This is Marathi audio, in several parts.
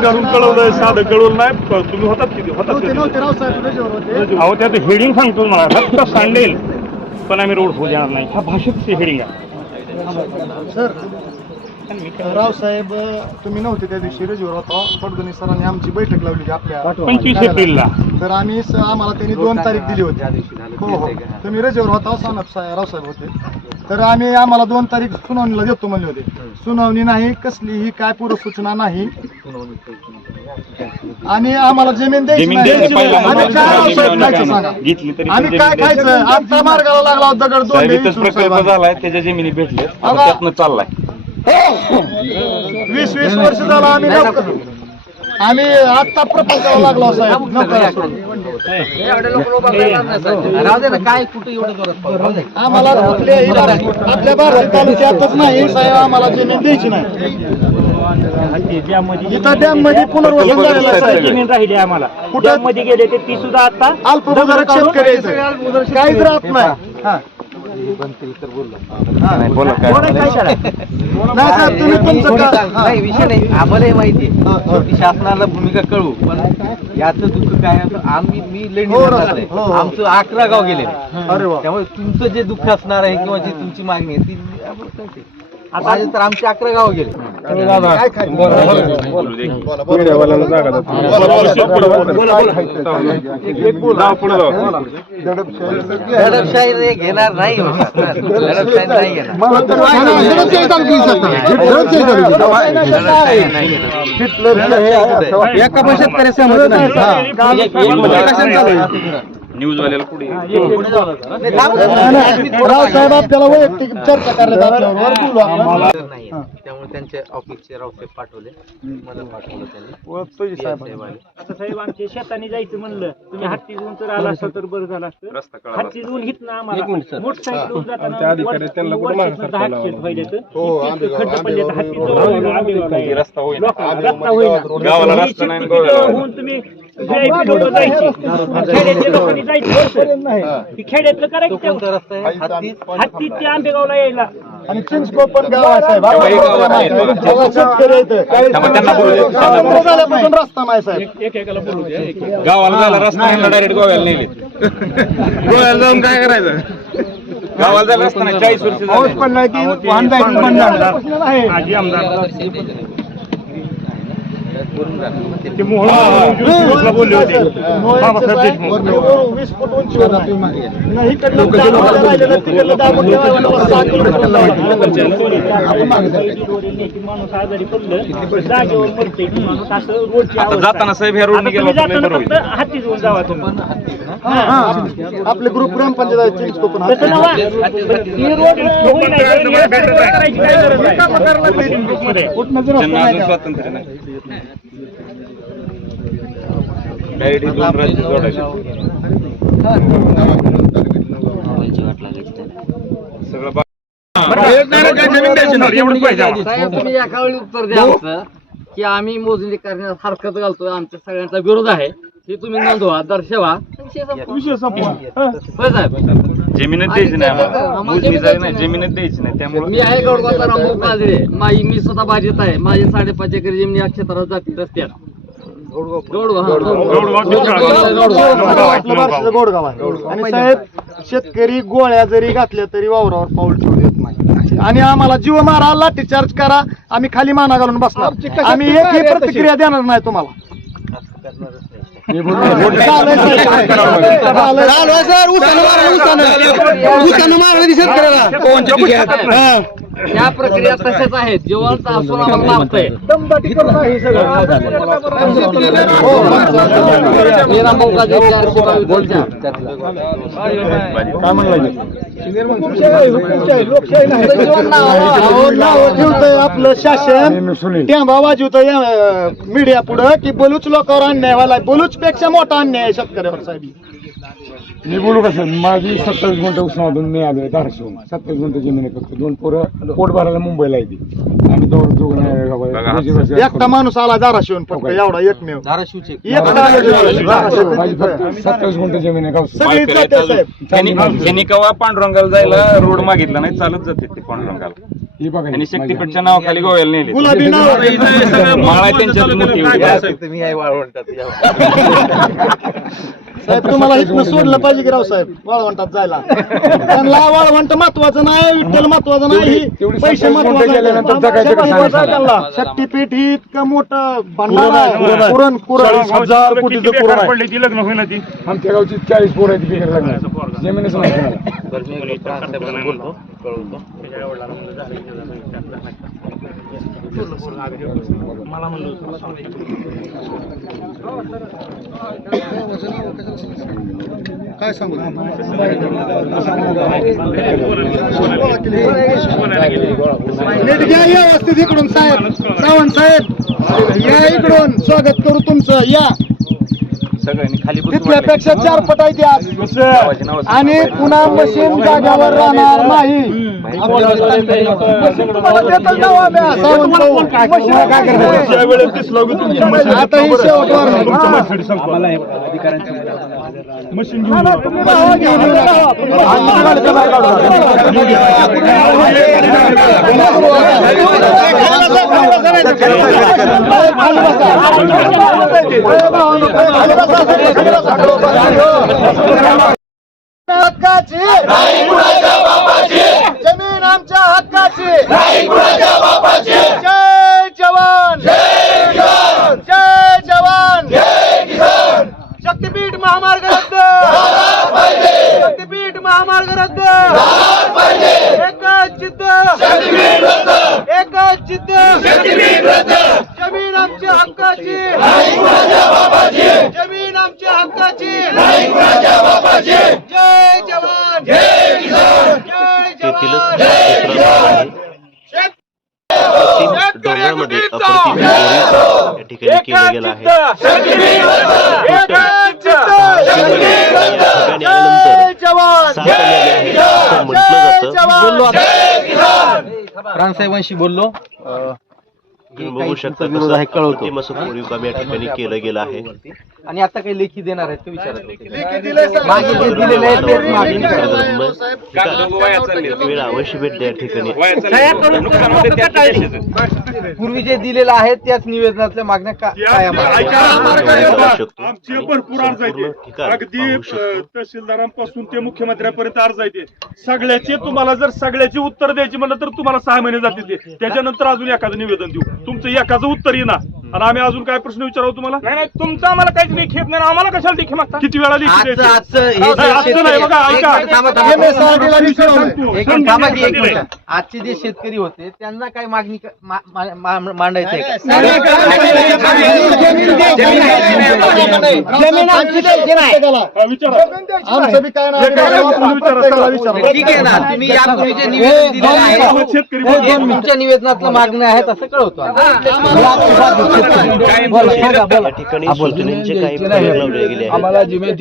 घालून कळवलंय, साधं कळवलं नाही. तुम्ही होतात किती होतात अहो त्यात हेडिंग सांगतो मला फक्त सांडेल पण आम्ही रोड होऊ देणार नाही. ह्या भाषेत हेडिंग आहे. सर रावसाहेब तुम्ही नव्हते त्या दिवशी रजेवर होता. फडगणी सरांनी आमची बैठक लावली होती आपल्या 25 एप्रिलला. तर आम्ही आम्हाला त्यांनी 2 तारीख दिली होती. हो हो तुम्ही रजेवर होता. सानप रावसाहेब होते. तर आम्हाला 2 तारीख सुनावणीला देतो म्हणले होते. सुनावणी नाही, कसलीही काय पूर्वसूचना नाही आणि आम्हाला जमीन द्यायची नाही. आम्ही काय रावसाहेब खायचं सांगा, आम्ही काय खायचं? आता मार्गाला लागला दगड 2 प्रकल्प झालाय, त्याच्या जमिनी भेटले, त्यातनं चाललाय. 20 वर्ष झाला आम्ही आता प्रकल्पाला लागलो साहेब. काय कुठे एवढं आम्हाला आपल्या बार्शी तालुक्यातच नाही साहेब, आम्हाला जमीन द्यायची नाही. इथं डॅम मध्ये पुनर्वसन झालेलं आहे. जमीन राहिली आम्हाला, कुठं मध्ये गेले ते ती सुद्धा आता अल्पभूधारक शेतकरी काहीच राहत नाही. नाही विषय नाही, आम्हालाही माहिती आहे. शासनाला भूमिका कळू, पण याचं दुःख काय मी लेणी आमचं 11 गाव गेले. त्यामुळे तुमचं जे दुःख असणार आहे किंवा जी तुमची मागणी आहे ती माझे तर आमचे 11 गाव गेले. दडपशाही घेणार नाही, दडपशाही नाही घेणार. एका पण शेतकरी सहमत नाही. न्यूज वाल्याला पुढे रावसाहेब आपल्याला वैयक्तिक चर्चा करण्यात त्यामुळे त्यांच्या ऑफिसचे रावसाहेब पाठवले, मला पाठवलं त्यांनी. आता साहेब आमच्या शेताने जायचं म्हणलं, तुम्ही हत्ती घेऊन तर आला असता तर बरं झालं असतं. हत्ती घेऊन घेत ना आम्हाला मोटरसायकल जाताना खड्डे पडले, रस्ता होईल होऊन तुम्ही जायची खेड्यातल्या लोकांनी जायचं. खेड्यातलं करायचं हत्ती ते आंबेगावला यायला. आणि चिंचकोप पण गाव आहे साहेब. रस्ता नाही साहेब. गावाला जायला रस्ता नाही, डायरेक्ट गोव्याला नाही. गोव्याला जाऊन काय करायचं? गावाला जायला रस्ता नाही. 40 वर्ष पाऊस पडला की वाहन जायचं बंद झालं. आजी आमदार ते मोहन बोलले होते 20 फूट उंचीवर माणूस आजारी पडलं जागेवर मरते माणूस असं रोडची जाताना साहेब ह्या रोडने गेला हत्ती घेऊन जावा तुम्ही. आपले ग्रुप ग्रामपंचायत चिंचकोप स्वातंत्र्य नाही. डायरेक्ट 2 राज्य जोडायचे सगळं. तुम्ही एका वेळी उत्तर द्या आमचं की आम्ही मोजणी करण्यास हरकत घालतोय, आमच्या सगळ्यांचा विरोध आहे, हे तुम्ही नोंदवा, दर्शवा, विषय संपवा. होय साहेब, जमीनच द्यायची नाही आम्हाला, जमीनच द्यायची नाही. त्यामुळे मी आहे गौडगावचा रामभाऊ काजळे. मी स्वतः बाधित आहे. माझी 5.5 एकर जमीन या क्षेत्रात जाते रस्त्यात. गोडगाव आहे. आणि साहेब शेतकरी गोळ्या जरी घातल्या तरी वावरावर पाऊल ठेवू देत नाही. आणि आम्हाला जीव मारा, लाठीचार्ज करा, आम्ही खाली माना घालून बसणार. आम्ही एकही प्रतिक्रिया देणार नाही तुम्हाला. त्या प्रक्रिया तशाच आहेत. जिवंत असून आम्हाला मागतंय. दमदाटी करून आहे सगळं. काय म्हणलं नाव ठेवतंय आपलं शासन, टेंबा वाजवतंय मीडिया पुढं की बलूच लोकांवर अन्याय व्हायला. बलूच पेक्षा मोठा अन्याय आहे शेतकऱ्यावर साहेब. मी बोलू कसं, माझी 27 गुंठ उस्मानातून मी आलोय धाराशिवून. 27 गुंठ जमीन आहे फक्त. 2 पोरं पोट भरायला मुंबईला येते. आम्ही दोघं एकटा माणूस आला धाराशिवून फक्त, एवढा एकमेव. धाराशिवचे एकटा 27 गुंठ जमीन आहे गाव. सगळीच जाते साहेब. त्यांनी कवा पांडुरंगाला जायला रोड मागितला नाही, चालत जाते ते पांडुरंगाला. ही बघा त्यांनी शक्तीपीठच्या नावाखाली गोव्याला नेले. गुलाबी नाव माळा त्यांच्यात मोठी होती. तुम्ही काय वाळवंटात साहेब तुम्हाला इथनं सोडलं पाहिजे की राव साहेब वाळवंटात जायला. त्यांना वाळवंट महत्वाचं नाही, विठ्ठल महत्वाचं नाही, पैसे महत्वाचं. शक्तीपीठ ही इतकं मोठं भांडार आहे. पुरण 40,000 कोटीचं पुरण आहे. पडली ती लग्न होईल ती. आमच्या गावची 40 पोरं आहेत बिगर लग्नाची. जमीनच नाही कोणाला. मला म्हणलं काय सांगू नीट घ्या व्यवस्थित इकडून साहेब. सावंत साहेब या इकडून, स्वागत करू तुमचं. या सगळ्यांनी खाली तिथल्यापेक्षा 4 पट आहे आज. आणि पुन्हा मशीन जाग्यावर राहणार नाही. तुम्हाला देतच नाव आम्ही. सावंत भाऊ, मशीन आता ही शेवटवर मशीन तुम्ही नावं घेऊन येऊ हक्काची जमीन आमच्या हक्काची. जय जवान, जय जवान. शक्तीपीठ महामार्ग रद्द, शक्तीपीठ महामार्ग रद्द. एकच जिद्द, एकच जिद्द. जमीन आमच्या हक्काची, जमीन आमच्या हक्काची. जय जवान, जय किसान, जय जवान. डोंगरामध्ये अप्रतिम या ठिकाणी केलं गेलं आहे. रामसाहेबांशी बोललो. बघू शकता अप्रतिम असं कोरीव काम या ठिकाणी केलं गेलं आहे. आणि आता काही लेखी देणार आहेत ते विचारत वेळ अवश्य भेट द्या ठिकाणी. पूर्वी जे दिलेलं आहे त्याच निवेदनातल्या मागण्या काय आमचे भरपूर अर्ज आहेत. अगदी तहसीलदारांपासून ते मुख्यमंत्र्यांपर्यंत अर्ज आहेत. सगळ्याचे तुम्हाला जर सगळ्याची उत्तर द्यायची म्हणलं तर तुम्हाला 6 महिने जातील. त्याच्यानंतर अजून एखादं निवेदन देऊ. तुमचं एकाचं उत्तर येणार आणि आम्ही अजून काय प्रश्न विचारावं तुम्हाला? नाही नाही, तुमचं आम्हाला काहीच लेखी येत नाही. आम्हाला कशाला लेखी मागता? किती वेळा लेखी द्यायचं? नाही बघा, ऐका. आजचे जे शेतकरी होते त्यांना काय मागणी मांडायचं आहे का? आमचं बी काय नाही. ठीक आहे ना, तुम्ही यापूर्वी जे निवेदन दिलेलं आहे तुमच्या निवेदनातलं मागण्या आहेत असं कळवतो. या ठिकाणी सूचनेचे काही प्रयोग लावले गेले आहेत. आम्हाला जमीन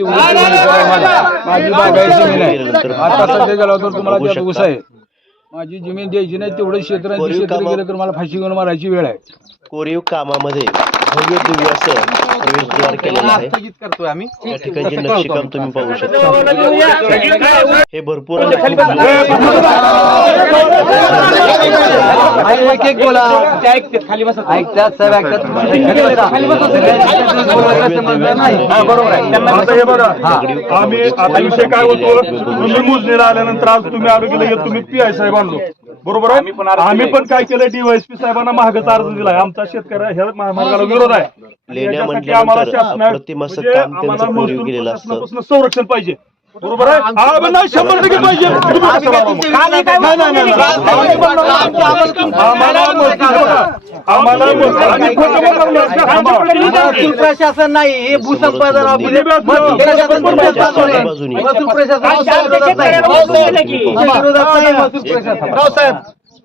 माझी बागायची जमीन आहे. आता सध्या गेला तर तुम्हाला त्यात ऊस आहे. माझी जमीन द्यायची नाही, तेवढं क्षेत्र आहे. क्षेत्र गेलं तर मला फाशी घेऊन मारायची वेळ आहे. कोरीव कामामध्ये भव्य दिव्य असं प्रवेशद्वार केलेलं आहे. करतोय आम्ही. या ठिकाणचे नक्षीकाम तुम्ही पाहू शकता. हे भरपूर एक एक बोला. खाली बसा. ऐकतात साहेब, ऐकतात. बरोबर आहे. आम्ही आता विषय काय होतो, तुम्ही मोजणीला आल्यानंतर आज तुम्ही आरोग्य लगेच तुम्ही PI साहेब आणलो. बरोबर आहे. आम्ही पण काय केलं, DYSP साहेबांना महागाचा अर्ज दिलाय. आमचा शेतकरी ह्या महामार्गाला विरोध आहे. लेण्या याच्यासाठी आम्हाला म्हटल्यानंतर अप्रतिम असं काम त्यांचं कोरीव केलेलं असतं. संरक्षण पाहिजे. बरोबर आहे? नाही 100% पाहिजे. प्रशासन नाही, हे भूसंपादन ऑफिस रावसाहेब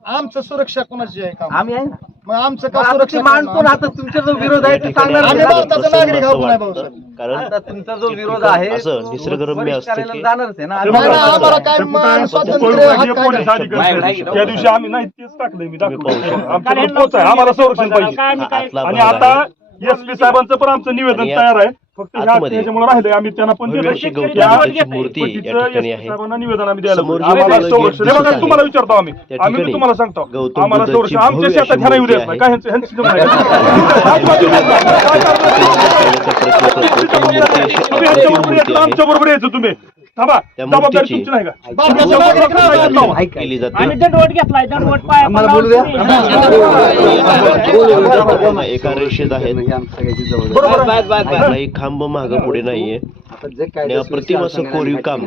आमचं सुरक्षा कोणाची आहे का? आम्ही आहे मग आमचं का सुरक्षा मानतो ना. आता तुमचा जो विरोध आहे ते सांगणार आम्ही भारताचा नागरिक आहोत नाही भाऊ साहेब. कारण आता तुमचा जो विरोध आहे असं निसर्गरम्य असतं करायला की जाणारच आहे ना. नाही, नाही, आम्हाला काय मान स्वातंत्र्य हक्क आहे पोलीस का? अधिकारी त्या दिवशी आम्ही नाही तेच टाकलंय मी दाखवतो. आमच्याकडे पोच आहे, आम्हाला संरक्षण पाहिजे. आतला आणि भाग आता आहे. एसपी साहेबांचं पण आमचं निवेदन आणि तयार आहे. फक्त आतमध्ये ह्याच्यामुळे राहिलंय, आम्ही त्यांना पण भव्य अशी देतो. गौतम त्या बुद्धाची मूर्ती पट्टीचं या ठिकाणी SP आहे. साहेबांना निवेदन आम्ही द्यायला समोर पाहिजे. जे आम्हाला गेट संरक्षण हे बघा, दिसत तुम्हाला आहे, विचारतो आम्ही त्या आम्ही ठिकाणी तुम्हाला सांगतो गौतम आम्हाला बुद्धाची संरक्षण आमच्या भव्य शेतात अशी ह्याला येऊ मूर्ती देत नाही. आहे. काय ह्यांची जमात आहे? तुम्ही ह्यांच्याबरोबर यायचं, आमच्याबरोबर यायचं तुम्ही. थांबा, त्या जबाबदारी मूर्तीची तुमची नाही का? भारताचा नागरिक नाही. केली जाते. आम्ही दंडवट घेतलाय, दंडवट पाय आम्हाला बोलू द्या. एका रेषेत आहेत. कुठलाही खांब माग पुढे नाहीये आणि अप्रतिम असं कोरीव काम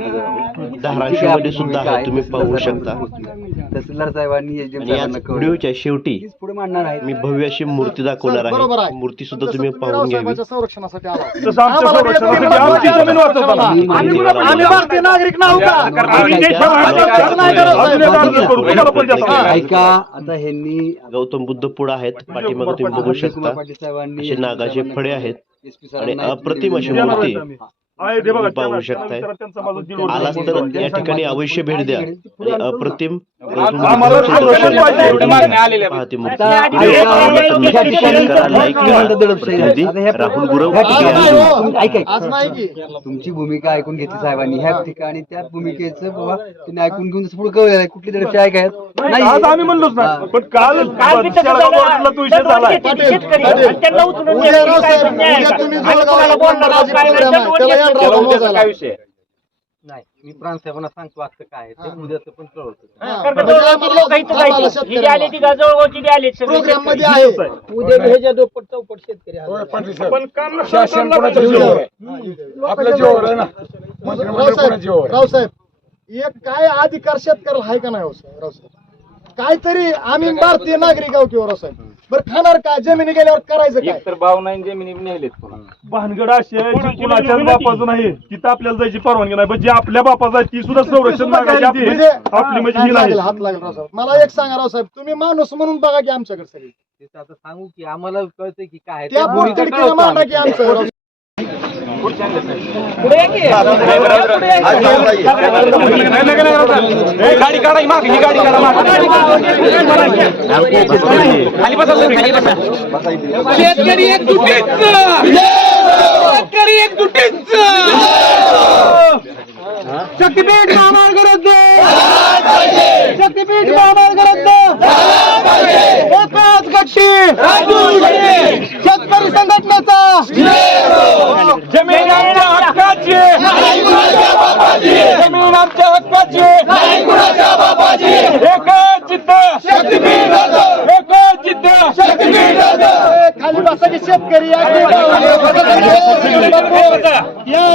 धाराशिवमध्ये सुद्धा आहे, तुम्ही पाहू शकता. तहसीलदार साहेबांनी आणि याच व्हिडिओच्या शेवटी पुढे मांडणार आहे. मी भव्य अशी मूर्ती दाखवणार बरोबर आहे. आहे. मूर्ती सुद्धा जसं तुम्ही पाहून घ्यावी. रावसाहेबांच्या संरक्षणासाठी आला. तसं आमच्या संरक्षणासाठी आमची जमीन वाचवताना आम्ही भारतीय नागरिक नाहू का? आम्ही देशात नाही करत साहेब. अजून एक अर्ज करू. तुम्हाला पण द्या. ऐका, आता ह्यांनी गौतम बुद्ध पुढे आहेत, पाठीमागे तुम्ही बघू शकता. पाटील साहेबांनी असे नागाचे फडे आहेत SP आणि साहेबांना अप्रतिम अशी देणार मूर्ती. आहेत आम्ही. आहे ते बघा, पाहू त्यांना शकताय. त्यांचा माझा दिल आलाच तर या ठिकाणी अवश्य भेट द्या आणि अप्रतिम आम्हाला संरक्षण पाहिजे. एवढ्या मागण्या आलेल्या आहेत. पाहते मूर्ती. आता ह्या ठिकाणी राहुल गुरव आज नाही हो. ऐका, आज नाही की तुमची भूमिका ऐकून घेतली साहेबांनी. ह्या ठिकाणी त्या भूमिकेचं बाबा तुम्ही ऐकून घेऊन पुढे कळलं कुठली दडपशी ऐकायत नाही, आज आम्ही म्हणलोच ना, पण काल शेळगाव तो विषय झालाय. उद्या रावसाहेब, उद्या तुम्ही जोडगावला बोलणार आज प्रोग्राम आहे. त्याला या त्याला राव उद्याचा मोजायला. काय विषय आहे? नाही. मी प्रांत साहेबांना सांगतो असं काय आहे ते उद्याचं पण कळवतो. प्रोग्राम मध्ये आहे. पण काम शासन कोणाच्या जीवावर आहे? आपल्या जीवावर आहे ना. मंत्रिमंडळ कोणाच्या जीवावर आहे? रावसाहेब एक काय अधिकार शेतकऱ्याला आहे का नाही रावसाहेब? काहीतरी आम्ही भारतीय नागरिक आहोत किंवा रावसाहेब. बरं खाणार काय? जमिनी गेल्यावर करायचं काय? एक तर भाव नाही, जमिनी नेलेत पुन्हा. भानगड अशी आहे जी कुणाच्याच बापाचं नाही, तिथं आपल्याला जायची परवानगी नाही. पण जे आपल्या बापाचं आहे ती सुद्धा संरक्षण मागायची आपली म्हणजे आपली म्हणजे हात ही नाही. लागेल, हात लागेल रावसाहेब. मला एक सांगा रावसाहेब, तुम्ही माणूस म्हणून बघा की आमच्याकडे सगळी ते आता सांगू की आम्हाला कळतंय की काय आहे. त्या त्या भूमिका तिडकीला कळवतो मांडा आम्ही. की आमचं रावसाहेब. गाडी काढा ही माग, ही गाडी काढा माग. खाली बसा सर, खाली बसा. शेतकरी एकजुटीच, शेतकरी एकजुटीच. शक्तीपीठ महामार्ग शक्तीपीठ महामार्ग एकाच गट्टी शेतकरी संघटनेचा जमीन आमच्या हक्काची, जमीन आमच्या हक्काची. एकच जिद्द, एकच जिद्द. खाली बसा की शेतकरी या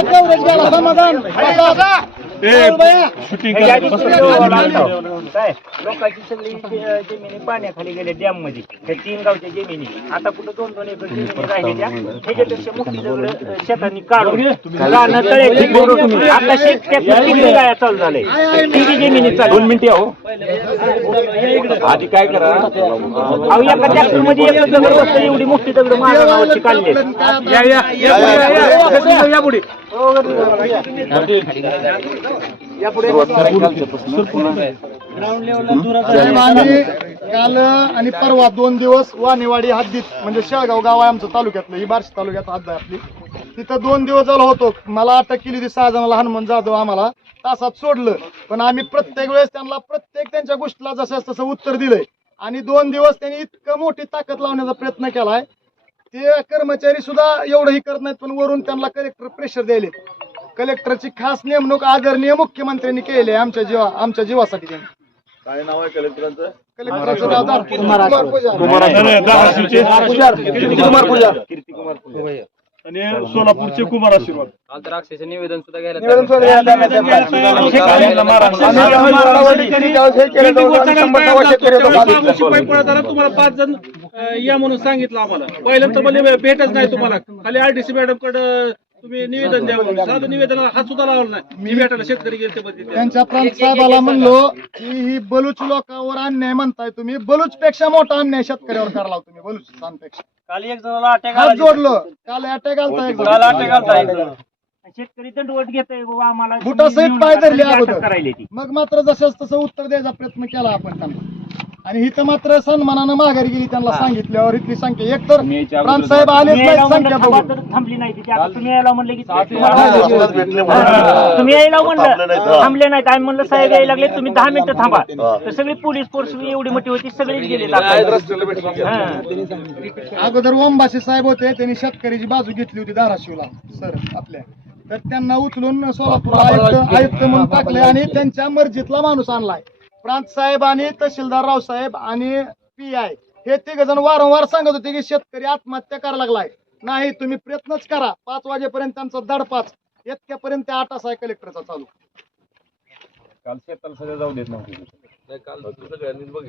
तेवढंच गेला समाधान. शूटिंग लोकांची सगळी जमिनी पाण्याखाली गेल्या डॅम मध्ये. त्या 3 गावच्या जमिनी आता कुठं 2-2 एकर जमिनी राहिलेल्या. ह्याच्यापेक्षा मोठी दगड शेतांनी काढून रानं तळ्याची भरून आता शेतकऱ्या गाया चालू झालंय. तिघी जमिनी चालू. 2 मिनिटे हो. आधी काय करा, अहो एका ट्रॅक्टर मध्ये एक दगड बसतं, एवढी मोठी दगड माझ्या नावाची काढली. या पुढे आम्ही काल आणि परवा 2 दिवस वाणेवाडी हद्दीत म्हणजे शेळगाव गाव आहे आमचं तालुक्यातलं, ही बार्शी तालुक्यात हद्द आहे आपली. तिथं 2 दिवस झाला होतो. मला अटक केली होती 6 जणांना हनुमान जाधव आम्हाला तासात सोडलं. पण आम्ही प्रत्येक वेळेस त्यांना त्यांच्या गोष्टीला जसं तसं उत्तर दिलंय. आणि 2 दिवस त्यांनी इतकं मोठी ताकद लावण्याचा प्रयत्न केलाय. ते कर्मचारी सुद्धा एवढंही करत नाहीत, पण वरून त्यांना कलेक्टर प्रेशर द्यायले. कलेक्टरची खास नेमणूक आदरणीय मुख्यमंत्र्यांनी केली आहे आमच्या जीवासाठी. त्यांनी काय नाव आहे कलेक्टरांचं? कलेक्टरचं नाव कीर्तिकुमार पुजारी. कीर्तिकुमार पुजारी. आणि सोलापूरचे कुमार आशीर्वाद निवेदन सुद्धा घ्यायला तुम्हाला 5 जण या म्हणून सांगितलं आम्हाला. पहिल्यांदा म्हणजे भेटच नाही तुम्हाला. खाली आरडीसी मॅडम कडे तुम्ही निवेदन द्या म्हणून. साधं निवेदनाला हात सुद्धा लावला नाही. मी भेटायला शेतकरी गेले ते त्यांच्या प्रांत साहेबाला म्हणलो की ही बलूच लोकांवर अन्याय म्हणताय तुम्ही, बलूच पेक्षा मोठा अन्याय शेतकऱ्यावर करायला तुम्ही बलुचिस्तानपेक्षा. काल एक जणाला अटॅक हात जोडलो, काल अटॅक आलता. शेतकरी दंडवट घेतोय बाबा आम्हाला बुटासहित पाय धरले अटक अगोदर. करायला ती. मग मात्र जसंच तसं उत्तर द्यायचा प्रयत्न केला आपण त्यांना. आणि इथं मात्र सन्मानानं माघारी गेली त्यांना सांगितल्यावर इथली संख्या एक तर प्रांत साहेब आलेच तुम्ही यायला नाहीत संख्या म्हणलं थांबा बघून. तर थांबली नाही तिथे. आता तुम्ही यायला म्हणलं की भेटले म्हणून. तुम्ही यायला म्हणलं थांबले नाहीत. थांबले नाहीत. आम्ही म्हणलं साहेब यायला लागले तुम्ही 10 मिनिटं थांबा. तर सगळी पोलीस फोर्स एवढी मोठी होती सगळीच गेले. अगोदर ओमबाशी साहेब होते, त्यांनी शेतकऱ्याची बाजू घेतली होती धाराशिवला सर आपल्या. तर त्यांना उचलून सोलापूर आयुक्त म्हणून टाकले आणि त्यांच्या मर्जीतला माणूस आणलाय. प्रांत साहेब आणि तहसीलदार रावसाहेब आणि PI हे 3 जण वारंवार सांगत होते की शेतकरी आत्महत्या करायला लागलाय. नाही तुम्ही प्रयत्नच करा. 5 वाजेपर्यंत त्यांचा धडपाच इतक्यापर्यंत 8 तास आहे कलेक्टरचा चालू. काल शेताला सगळं जाऊ देत नव्हते.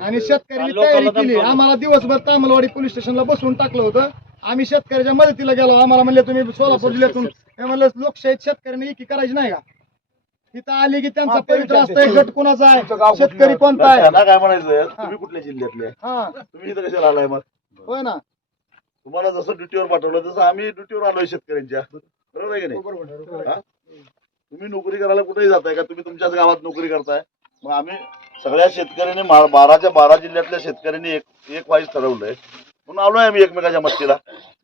आणि शेतकऱ्यांनी तयारी केली. आम्हाला दिवसभर तामलवाडी पोलीस स्टेशनला बसवून टाकलं होतं. आम्ही शेतकऱ्याच्या मदतीला गेलो. आम्हाला म्हणले तुम्ही सोलापूर जिल्ह्यातून. हे म्हणलं लोकशाहीत शेतकऱ्यांनी एकी करायची नाही का. तिथं आली की त्यांचा पवित्र असतं गट कुणाचा आहे, शेतकरी कोणता आहे. त्यांना काय म्हणायचं, तुम्ही कुठल्या जिल्ह्यातले, हा तुम्ही इथं कशाला आलाय? मग होय ना. तुम्हाला जसं ड्युटीवर पाठवलं तसं आम्ही ड्युटीवर आलोय शेतकऱ्यांच्या. बरोबर आहे की नाही? हा? तुम्ही नोकरी करायला कुठेही जाताय का? तुम्ही तुमच्याच गावात नोकरी करताय. मग आम्ही सगळ्या शेतकऱ्यांनी 12 जिल्ह्यातल्या शेतकऱ्यांनी एक व्हायच ठरवलंय म्हणून आलोय आम्ही एकमेकाच्या मदतीला.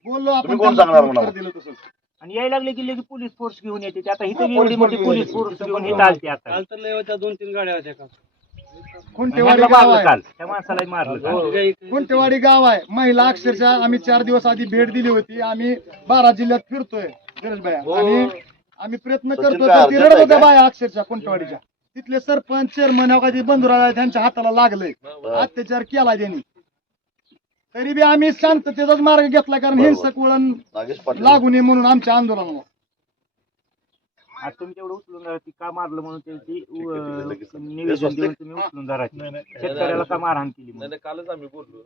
बोललो आपण, तुम्ही कोण सांगणार म्हणा? दिलं तसंच. आणि यायला लागले की लगेच पोलीस फोर्स घेऊन येते. आता इथे एवढी मोठी पोलीस फोर्स घेऊन इथं आलते. आता 2-3 गाड्या होत्या का. खुंटेवाडी ह्यांना गाव मारलं आहे. काल त्या माणसाला मारलं काल. खुंटेवाडी गाव आहे. महिला अक्षरशः आम्ही 4 दिवस आधी भेट दिली होती. आम्ही 12 जिल्ह्यात फिरतोय धीरज भाई. आणि आम्ही प्रयत्न करतोय तर ती रडत होत्या बाया अक्षरशः खुंटेवाडीच्या. तिथले सरपंच चेअरमन बंधुराला त्यांच्या हाताला लागलंय. अत्याचार केला त्यांनी. तरी बी आम्ही शांततेचाच मार्ग घेतला कारण हिंसक वळण नागेश पाटील लागू नये म्हणून आमच्या आंदोलनाला. आज तुम्ही तेवढं उचलून धरा ती का मारलं म्हणून त्यांची निवेदन देऊन तुम्ही उचलून धरायची. शेतकऱ्याला का मारहाण केली म्हणून. कालच आम्ही बोललो.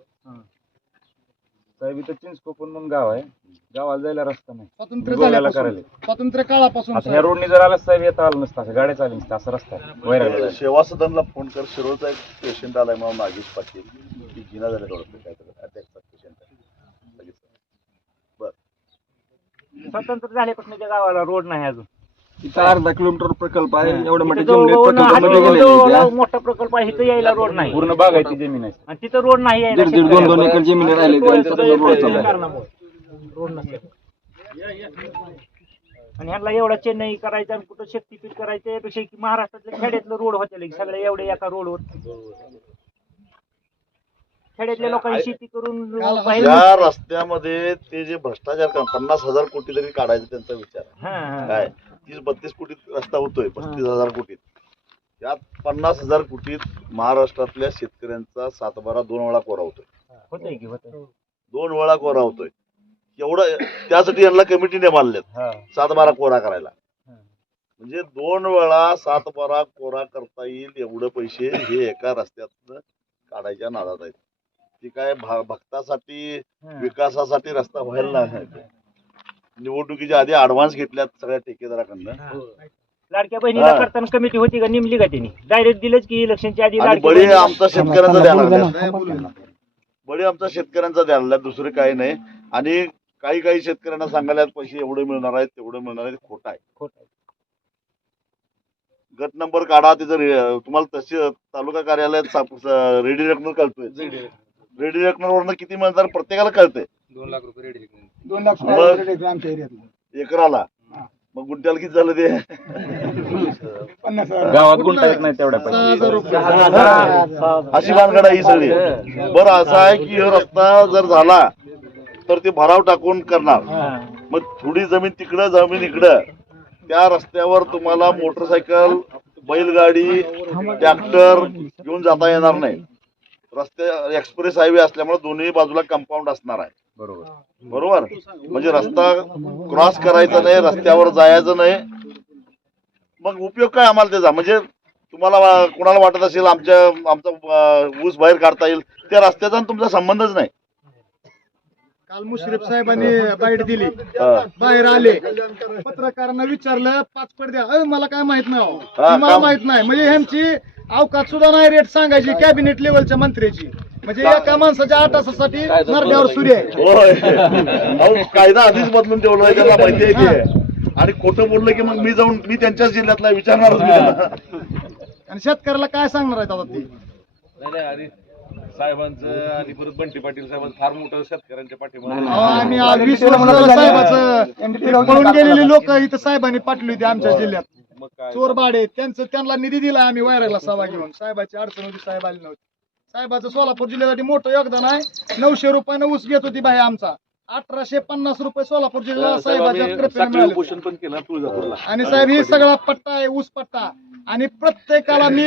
साहेब इथं चिंचकोपण म्हणून गाव आहे. गावाला जायला रस्ता नाही. स्वातंत्र्य गोव्याला झाल्यापासून, करायला. स्वातंत्र्य काळापासून आता ह्या रोडनी जर आला साहेब येता आलं नसतं. असं गाड्या चालली नसतं. असं रस्ता आहे. वैरागला सेवा सदनला फोन कर. शिरोळचा एक पेशंट आलाय म्हणून नागेश पाटील, ती जिना झाले थोडं काहीतरी अटॅकचा पेशंट आहे. स्वतंत्र झाल्यापासून त्या गावाला रोड नाही अजून. इथं 1/2 किलोमीटर प्रकल्प आहे. एवढ्या मोठ्या जवळजवळ हातगाव मोठा प्रकल्प आहे. इथं यायला रोड नाही. पूर्ण बागायती जमीन आहे. आणि तिथं रोड नाही यायला. 1.5-2 एकर जमीन राहिली. रोड नसते. आणि ह्यांना एवढा चेन्नई करायचं आणि कुठं शक्तीपीठ करायचं यापेक्षा की महाराष्ट्रातल्या खेड्यातलं रोड होते सगळ्या एवढ्या एका रोडवर. खेड्यातल्या लोकांनी शेती करून बाहेर. या रस्त्यामध्ये ते जे भ्रष्टाचार 50,000 कोटी तरी काढायचा त्यांचा विचार आहे. काय 30-32 कोटीत रस्ता होतोय. 35,000 कोटीत. यात 50,000 कोटीत महाराष्ट्रातल्या शेतकऱ्यांचा 7-12 2 वेळा कोरा होतोय. होतंय की होतंय. 2 वेळा कोरा होतोय. एवढं त्यासाठी यांना कमिटीने मानलेत 7-12 कोरा करायला. म्हणजे 2 वेळा 7-12 कोरा करता येईल एवढे पैसे हे एका रस्त्यात काढायच्या नादात आहेत. ती काय भक्तासाठी विकासासाठी रस्ता व्हायला नाही. निवडणुकीच्या आधी ऍडव्हान्स घेतल्यात सगळ्या ठेकेदाराकडनं. लाडक्या बहिणीला करताना कमिटी होती का निमली का त्यांनी डायरेक्ट दिलंच की इलेक्शनच्या आधी. आणि बळी आमचा शेतकऱ्यांचा द्यायला लागला. बळी आमचा शेतकऱ्यांचा द्यायला लागला. दुसरे काही नाही. आणि काही शेतकऱ्यांना सांगायला पैसे एवढे मिळणार आहेत तेवढे मिळणार आहेत. खोटा आहे. गट नंबर काढा. तिथं तुम्हाला तशी तालुका कार्यालयात रेडी रेकनर कळतोय. रेडी रेकनरवरनं किती मिळणार प्रत्येकाला कळतंय. 2 लाख रुपये रेडी. 2 लाख रुपये आमच्या एरियात एकराला. मग गुंट्याला किती झालं ते? 50,000 गावात गुंठा येत नाही तेवढ्या पैसे. 6,000 रुपये. अशी भानगड आहे ही सगळी. बरं असं आहे की हे रस्ता जर झाला तर ते भराव टाकून करणार. मग थोडी जमीन तिकडं जमीन इकडं. त्या रस्त्यावर तुम्हाला मोटरसायकल, बैलगाडी, ट्रॅक्टर घेऊन जाता येणार नाही. रस्ते एक्सप्रेस हायवे असल्यामुळे दोन्ही बाजूला कंपाऊंड असणार आहे. बरोबर. म्हणजे रस्ता क्रॉस करायचा नाही, रस्त्यावर जायचं नाही. मग उपयोग काय आम्हाला त्याचा? म्हणजे तुम्हाला कुणाला वाटत असेल आमचा ऊस बाहेर काढता येईल, त्या रस्त्याचा आणि तुमचा संबंधच नाही. काल मुश्रीफ साहेबांनी बाईट दिली, हा. बाहेर आले, पत्रकारांना विचारलं 5 पट द्या. मला काय माहित नाही अहो. हा, मला काम- माहित नाही. म्हणजे ह्यांची अवकाश सुद्धा नाही रेट सांगायची कॅबिनेट लेवलच्या मंत्र्याची. म्हणजे एका माणसाच्या 8 तासासाठी नरड्यावर सूर्य आहे. होय. अहो, कायदा आधीच बदलून ठेवलाय, त्याला माहिती आहे की. आणि खोटं बोललं की मग मी त्यांच्याच जिल्ह्यातला विचारणार आणि शेतकऱ्याला काय सांगणार आहेत आता ते? साहेबांचं आणि परत बंटी पाटील साहेबांचं फार मोठं शेतकऱ्यांच्या पाठीमागे अहो, आम्ही 20 वर्ष झालं साहेबाचं पळून गेलेली लोक इथं साहेबांनी पाठवली होती आमच्या जिल्ह्यात. मग काय चोरबाडे त्यांना निधी दिला आम्ही वैरागला सभा घेऊन. साहेबाची अडचण होती, साहेब आले नव्हते. साहेबाचं सोलापूर जिल्ह्यासाठी मोठं योगदान आहे. 900 रुपयानं ऊस घेत होती बाई आमचा. 1850 रुपये सोलापूर जिल्ह्याला साहेबाच्या कृपेने मिळाले. पण केलं तुळजापूरला. आणि साहेब ही सगळा पट्टा आहे, ऊस पट्टा. आणि प्रत्येकाला मी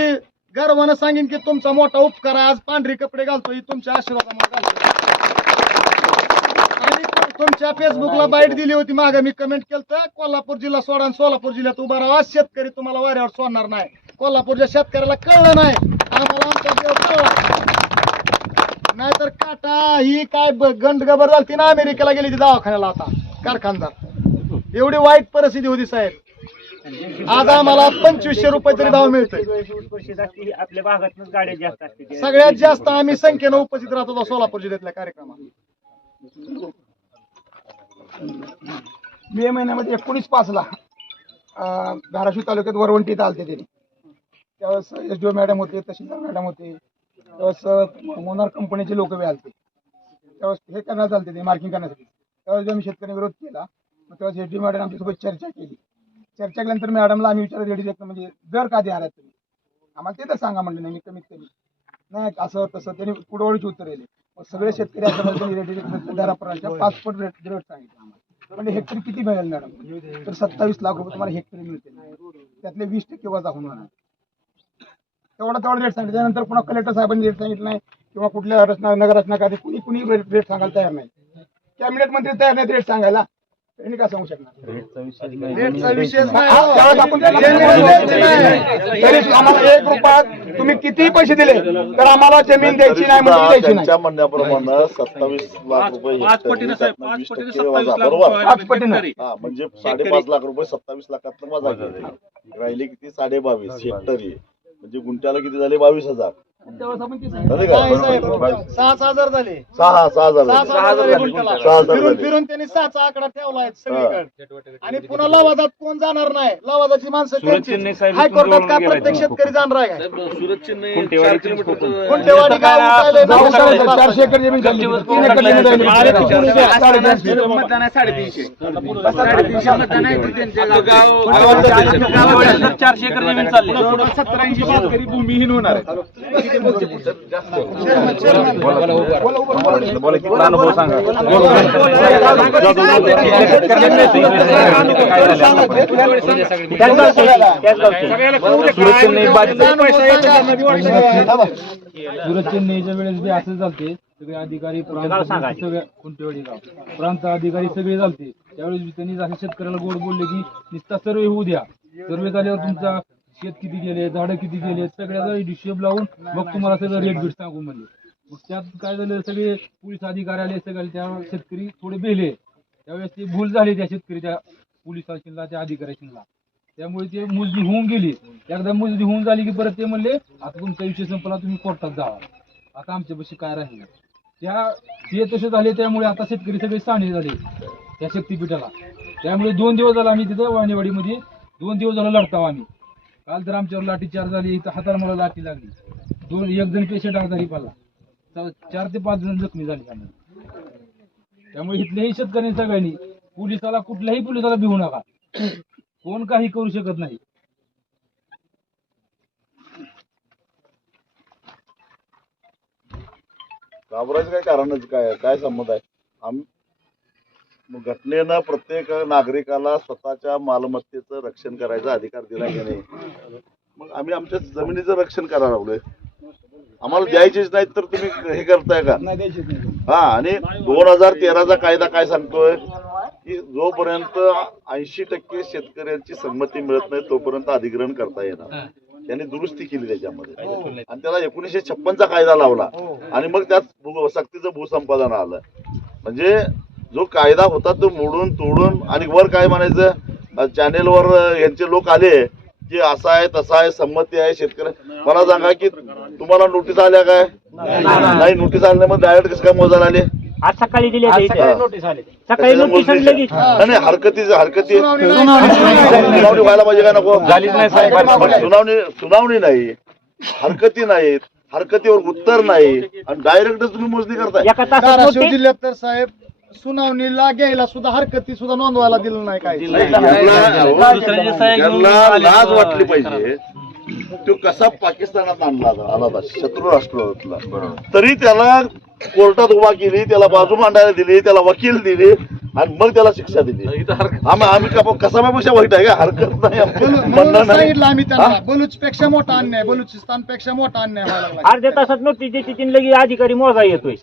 गर्वानं सांगेन की तुमचा मोठा उपकार आहे. आज पांढरी कपडे घालतोय तुमच्या आशीर्वादामुळे घालतोय. आणि तुमच्या फेसबुकला बाईट दिली होती मागे, मी कमेंट केलं, कोल्हापूर जिल्हा सोडा आणि सोलापूर जिल्ह्यात उभा राहा. शेतकरी तुम्हाला वाऱ्यावर सोडणार नाही. कोल्हापूरच्या शेतकऱ्याला कळलं नाही, आम्हाला आमचा देव कळला. नाहीतर काटा ही काय गंडगबर झाली ना, अमेरिकेला गेली ती दवाखान्याला आता कारखानदार. एवढी वाईट परिस्थिती होती साहेब. आज आम्हाला 2500 रुपये तरी भाव मिळतोय. आपल्या भागातून गाड्या जास्त असते. सगळ्यात जास्त आम्ही संख्येनं उपस्थित राहत होतो सोलापूर जिल्ह्यातल्या कार्यक्रमात. मे महिन्यामध्ये 19/5 धाराशिव तालुक्यात वरवंटीत आलते त्यांनी. त्यावेळेस SDO मॅडम होते, तहसीलदार मॅडम होते, त्यावेळेस मोनार कंपनीचे लोक बी आलते. त्यावेळेस हे करण्यात आलते ते मार्किंग करण्यासाठी. त्यावेळेस आम्ही शेतकऱ्यांनी विरोध केला. मग त्यावेळेस SDO मॅडम आमच्यासोबत चर्चा केली. चर्चा केल्यानंतर मॅडमला आम्ही विचारलं रेडी म्हणजे दर का द्या तुम्ही आम्हाला, ते तर सांगा म्हणलं. नाही मी कमीत कमी नाही असं तसं त्यांनी पुढवळीची उत्तर दिली. मग सगळे शेतकरी असं दरापर्यंत 5 पट रेट सांगितलं आम्हाला. म्हणजे हेक्टरी किती मिळेल मॅडम? तर 27 लाख रुपये तुम्हाला हेक्टरी मिळतील. त्यातले 20% वजा होऊन होणार. तेवढा रेट सांगितलं. त्यानंतर पुन्हा कलेक्टर साहेबांनी रेट सांगितलं नाही, किंवा कुठल्या नगर रचनाकारी कुणी रेट सांगायला तयार नाही. कॅबिनेट मंत्री तयार नाहीत रेट सांगायला. त्यांनी काय सांगू शकणार? रेटचा विषयच नाही. त्यावेळेस आपण तरी आम्हाला 1 रुपया तुम्ही किती पैसे दिले तर आम्हाला जमीन द्यायची नाही म्हणजे द्यायची नाही. त्यांच्या म्हणण्याप्रमाणे 27 लाख रुपये हेक्टरी, त्यातनं 20% वजा. बरोबर. 5 पटीनं. हा, म्हणजे 5.5 लाख रुपये 27 लाखातनं वजा केले. राहिले किती? 22.5 हेक्टरी. म्हणजे गुंठ्याला किती झाले? 22,000 झाले का? नाही साहेब, 6,000 झाले. 6,000 6,000 झाले गुंठ्याला. 6,000 फिरून झाले. फिरून त्यांनी 6चा आकडा ठेवलाय सगळीकडे. आणि पुन्हा लवादात कोण जाणार नाही. लवादाची माणसं हायकोर्टात काय प्रत्येक शेतकरी जाणार आहे का? कुंटेवाडी गाव उठायलंय. जाऊ शकत 400 एकर जमीन झाली. 3 एकर जमीन राहिली. 350 मतदान आहे 350. 350 मतदान आहे. 400 एकर जमीन चालली. 70-80 शेतकरी भूमिहीन होणार आहे. अनुभव सांगा. सुरत चेन्नईच्या वेळेस बी असं चालते. सगळे अधिकारी कुंटेवाडी गाव प्रांत अधिकारी सगळे चालते. त्यावेळेस त्यांनी असं शेतकऱ्याला गोड बोलले की नुसता सर्वे होऊ द्या. सर्वे झाल्यावर तुमचा शेत किती गेले, झाडं किती गेले, सगळ्याचा हिशोब लावून मग तुम्हाला सगळं रेट बीट सांगू म्हणले. मग त्यात काय झालं, सगळे पोलीस अधिकारी आले, सगळे त्या शेतकरी थोडे बेले. त्यावेळेस ती भूल झाली त्या शेतकरीच्या पोलिसांना, त्या अधिकाऱ्यांना. त्यामुळे ते मोजणी होऊन गेली. एकदा मोजणी होऊन झाली की परत ते म्हणले आता तुमचा विषय संपला, तुम्ही कोर्टात जावा, आता आमच्यापाशी काय राहिलं. ते तसे झाले. त्यामुळे आता शेतकरी सगळे साने झाले त्या शक्तीपीठाला. त्यामुळे 2 दिवस झाला आम्ही तिथं वाणेवाडीमध्ये 2 दिवस झाला लढताव आम्ही. काल तर आमच्यावर लाठीचार्ज झाली, इथं हाताला मला लाठी लागली. 1 जण पेशंट आजारी पडला, 4 ते 5 जण जखमी झाले. त्यामुळे इथल्याही शेतकऱ्यांनी सगळ्यांनी कुठल्याही पोलिसाला भिवू नका. कोण काही करू शकत नाही. घाबरायचं काय कारणच काय संबंध आहे? घटनेनं प्रत्येक नागरिकाला स्वतःच्या मालमत्तेचं रक्षण करायचा अधिकार दिला की नाही? मग आम्ही आमच्या जमिनीचं रक्षण करायला लागलोय. आम्हाला द्यायचीच नाहीत तर तुम्ही हे करताय का? हा, आणि 2013चा कायदा काय सांगतोय की जोपर्यंत 80% शेतकऱ्यांची संमती मिळत नाही तोपर्यंत अधिग्रहण करता येणार. त्यांनी दुरुस्ती केली त्याच्यामध्ये आणि त्याला 1956चा कायदा लावला आणि मग त्यात सक्तीचं भूसंपादन आलं. म्हणजे जो कायदा होता तो मोडून तोडून आणि वर काय म्हणायचं चॅनेलवर यांचे लोक आले की असं आहे तसं आहे संमती आहे शेतकरी. मला सांगा की तुम्हाला नोटीस आल्या काय? नाही नोटीस आल्या मग डायरेक्ट कसं काय मोजायला आले? आज सकाळी दिले नोटीस आले सकाळी त्याच्यात नोटीस मोजणी लगेच नाही हरकती सुनावणी व्हायला पाहिजे का नको? झालीच नाही साहेब. सुनावणी नाही, हरकती नाहीत, हरकतीवर उत्तर नाही आणि डायरेक्टच तुम्ही मोजणी करताय. एका तासात धाराशिव नोटीस जिल्ह्यात तर साहेब सुनावणीला घ्यायला सुद्धा हरकती सुद्धा नोंदवायला दिलं नाही काय. त्यांना लाज वाटली पाहिजे. तो कसा पाकिस्तानात आणला आला शत्रू राष्ट्रातला तरी त्याला कोर्टात उभा केली, त्याला बाजू मांडायला दिली, त्याला वकील दिली आणि मग त्याला शिक्षा दिली. आम्ही कसा पेक्षा वाईट आहे का? हरकत नाही म्हणून सांगितलं आम्ही त्यांना बलुच पेक्षा मोठा अन्याय, बलुचिस्तान पेक्षा मोठा अन्याय व्हायला लागला. अर्ध्या तासात नोटीस देते तीन लगेच अधिकारी मोजा येतोय.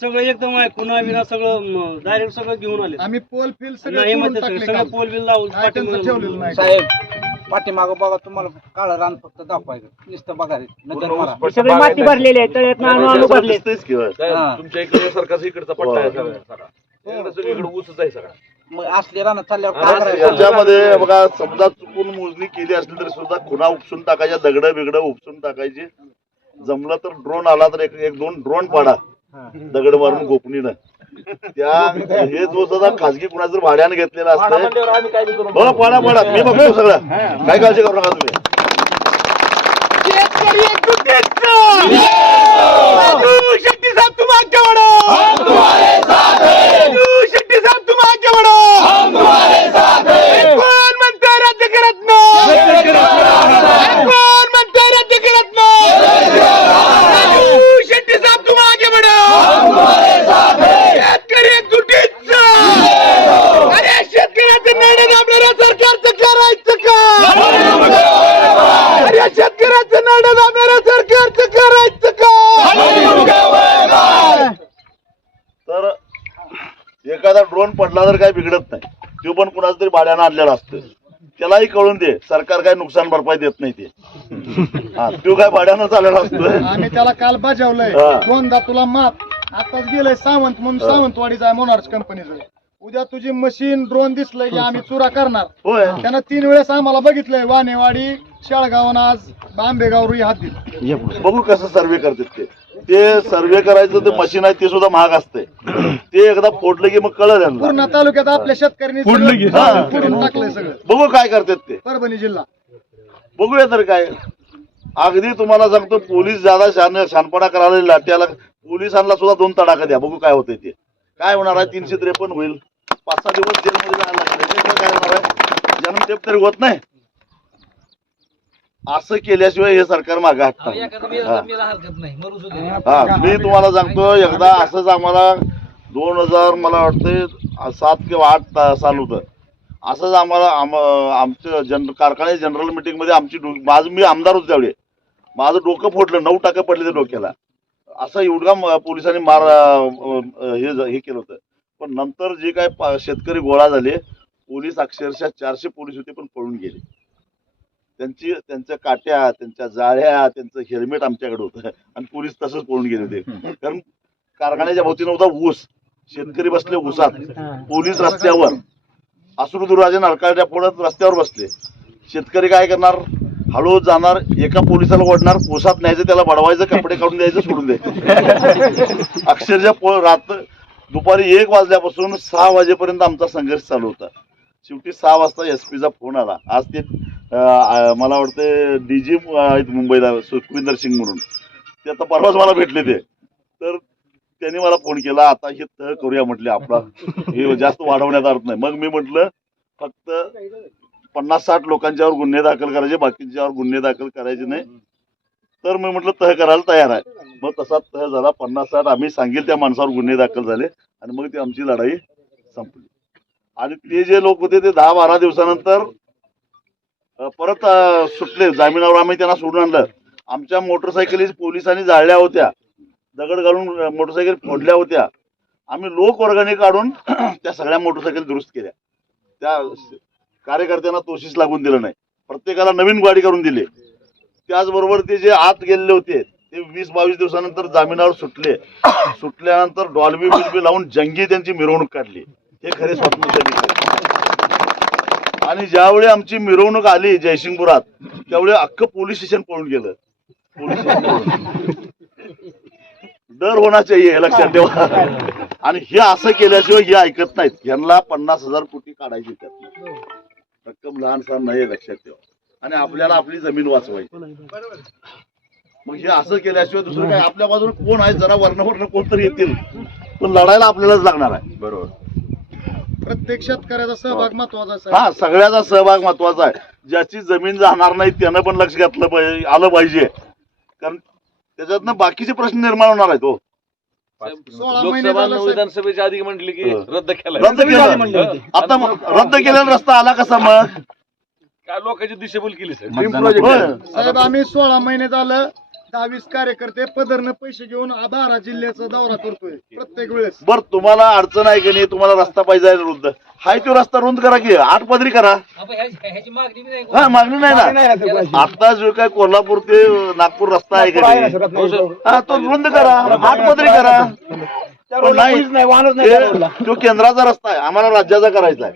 सगळं एकदम ऐकून आम्ही सगळं डायरेक्ट सगळं घेऊन आले. आम्ही पोल फिल नाही सगळं म्हणते टाकले सगळं काल. पोल बिल लावून काय त्यांचं ठेवलेलं नाही. साहेब पाठीमागं बघा तुम्हाला काळं रान फक्त दाखवायचं नुसतं बघा नजर मारा. ही सगळी माती भरलेली आहे तळ्यात आणू भरले. दिसतेच किंवा तुमच्या इकडे सरकारचा इकडचा पट्टा आहे सगळीकडे ऊसच आहे सगळा. मग असले रानात चालल्यावर काय करायचं? त्याच्यामध्ये बघा समजा चुकून मोजणी केली असली तरी सुद्धा खुणा उपसून टाकायच्या, दगड बिगड उपसून टाकायची. जमलं तर ड्रोन आला तर एक दोन ड्रोन पाडा दगड मारून गोपनीनं. त्या हे जो सुद्धा खाजगी कुणा जर भाड्याने घेतलेला असतं हो पाडा पाडा मी बघतो सगळं, काय काळजी करू नका तुम्ही. तर एखादा ड्रोन पडला तर काही बिघडत नाही, तो पण कुणाच तरी भाड्यानं आणलेला असतं. त्यालाही कळून दे सरकार काय नुकसान भरपाई देत नाही ते. हा तो काय भाड्यानं चाललेला असतोय. आम्ही त्याला काल बजावलंय हा. दोनदा तुला माप. आताच गेलंय सावंत म्हणून सावंतवाडीचा आहे मोनार्च कंपनीचं. उद्या तुझी मशीन ड्रोन दिसलंय की आम्ही चुरा करणार. होय त्यानं 3 वेळेस आम्हाला बघितलंय वानेवाडी शेळगाव आणि आज आंबेगाव रुई हाती. बघू कसं सर्वे करतात ते सर्वे करायचं ते मशीन आहे ते सुद्धा महाग असते. ते एकदा फोडलं की मग कळलं यांना. पूर्ण तालुक्यात आपल्या शेतकऱ्यांनी फोडलं की? सगळं फोडून टाकलंय सगळं. बघू काय करतात ते, परभणी जिल्हा बघूया तर काय. अगदी तुम्हाला सांगतो पोलीस ज्यादा शहाणपणा करायला लाट्याला पोलिसांना सुद्धा 2 तडाखा द्या, बघू काय होतंय ते. काय होणार आहे 353 होईल, 5-6 दिवस जेलमध्ये जायला लागले. काय होणार आहे जन्मठेप तरी होत नाही. असं केल्याशिवाय हे सरकार मागे हटणार. हा मी तुम्हाला सांगतो एकदा असंच आम्हाला 2000 मला वाटतं 7 किंवा 8 साल होतं. असंच आम्हाला आमचं कारखाने जनरल मीटिंग मध्ये आमची मी आमदार होतो त्यावेळी माझं डोकं फोडलं, 9 टाके पडले त्या डोक्याला. असं एवढा पोलिसांनी हे केलं होतं. पण नंतर जे काय शेतकरी गोळा झाले, पोलीस अक्षरशः 400 पोलीस होते पण पळून गेले. त्यांच्या काट्या, त्यांच्या जाळ्या, त्यांचं हेल्मेट आमच्याकडे होतं आणि पोलीस तसंच पळून गेले होते. कारण कारखान्याच्या भोवती नव्हता ऊस, शेतकरी बसले ऊसात, पोलीस रस्त्यावर अश्रुदुराजे नरकाळ्या फोडत रस्त्यावर बसले. शेतकरी काय करणार, हळू जाणार, एका पोलिसाला ओढणार, ऊसात न्यायचं, त्याला बडवायचं, कपडे काढून द्यायचं, सोडून द्यायचं. अक्षरशः दुपारी 1 वाजल्यापासून 6 वाजेपर्यंत आमचा संघर्ष चालू होता. शेवटी 6 वाजता SP चा फोन आला. आज ते मला वाटतं DG आहेत मुंबईला सुखविंदर सिंग म्हणून, ते आता परवाच मला भेटले ते. तर त्यांनी मला फोन केला, आता हे तह करूया म्हटले, आपला हे जास्त वाढवण्यात अर्थ नाही. मग मी म्हटलं फक्त 50-60 लोकांच्यावर गुन्हे दाखल करायचे, बाकीच्यावर गुन्हे दाखल करायचे नाही. तर मी म्हटलं तह करायला तयार आहे. मग तसा तह झाला. 50-60 आम्ही सांगेल त्या माणसावर गुन्हे दाखल झाले आणि मग ती आमची लढाई संपली. आणि ते जे लोक होते ते 10-12 दिवसानंतर परत सुटले जामिनावर. आम्ही त्यांना सोडून आणलं आमच्या मोटरसायकली पोलिसांनी जाळल्या होत्या, दगड घालून मोटरसायकल फोडल्या होत्या. आम्ही लोक वर्गणी काढून त्या सगळ्या मोटरसायकल दुरुस्त केल्या. त्या कार्यकर्त्यांना तोशीस लागून दिलं नाही, प्रत्येकाला नवीन गाडी करून दिली. त्याचबरोबर ते जे आत गेलेले होते ते 20-22 दिवसानंतर जामिनावर सुटले. सुटल्यानंतर डॉल्बी बिल्बी लावून जंगी त्यांची मिरवणूक काढली. हे खरे स्वातंत्र्य. आणि ज्यावेळी आमची मिरवणूक आली जयसिंगपुरात त्यावेळी अख्खं पोलीस स्टेशन पळून गेलं. पोलीस स्टेशन पळून. डर होना चाहिए हे लक्षात ठेवा. आणि हे असं केल्याशिवाय हे ऐकत नाहीत. यांना 50,000 कोटी काढायची त्यात रक्कम लहान सहान नाही लक्षात ठेवा. आणि आपल्याला आपली जमीन वाचवायची. मग हे असं केल्याशिवाय दुसरं काय आपल्या बाजूने कोण आहे जरा वर्ण कोणतरी येतील पण लढायला आपल्यालाच लागणार आहे. बरोबर. प्रत्येक शेतकऱ्याचा सहभाग महत्वाचा आहे. हा सगळ्याचा सहभाग महत्वाचा आहे. ज्याची जमीन जाणार नाही त्यानं पण लक्ष घातलं पाहिजे, आलं पाहिजे. कारण त्याच्यातनं बाकीचे प्रश्न निर्माण होणार आहेत. हो 16 महिने झालं साहेब. विधानसभेच्या आधी म्हटले की रद्द केलं. रद्द केलं. आता मग रद्द केलेला रस्ता आला कसा मग? काय लोकांची दिशाभूल केली सर. होय. साहेब आम्ही 16 महिने झालं 10-20 कार्यकर्ते पदरनं पैसे घेऊन 12 जिल्ह्याचा दौरा करतोय प्रत्येक वेळेस. बर तुम्हाला अडचण आहे की नाही? तुम्हाला रस्ता पाहिजे रुंद, हाय तो रस्ता रुंद करा की 8 पदरी करा. हा मागणी नाही ना. आता जो काय कोल्हापूर ते नागपूर रस्ता आहे का नाही, हा तो रुंद करा, 8 पदरी करा. पण नाही, तो केंद्राचा रस्ता आहे, आम्हाला राज्याचा करायचा आहे.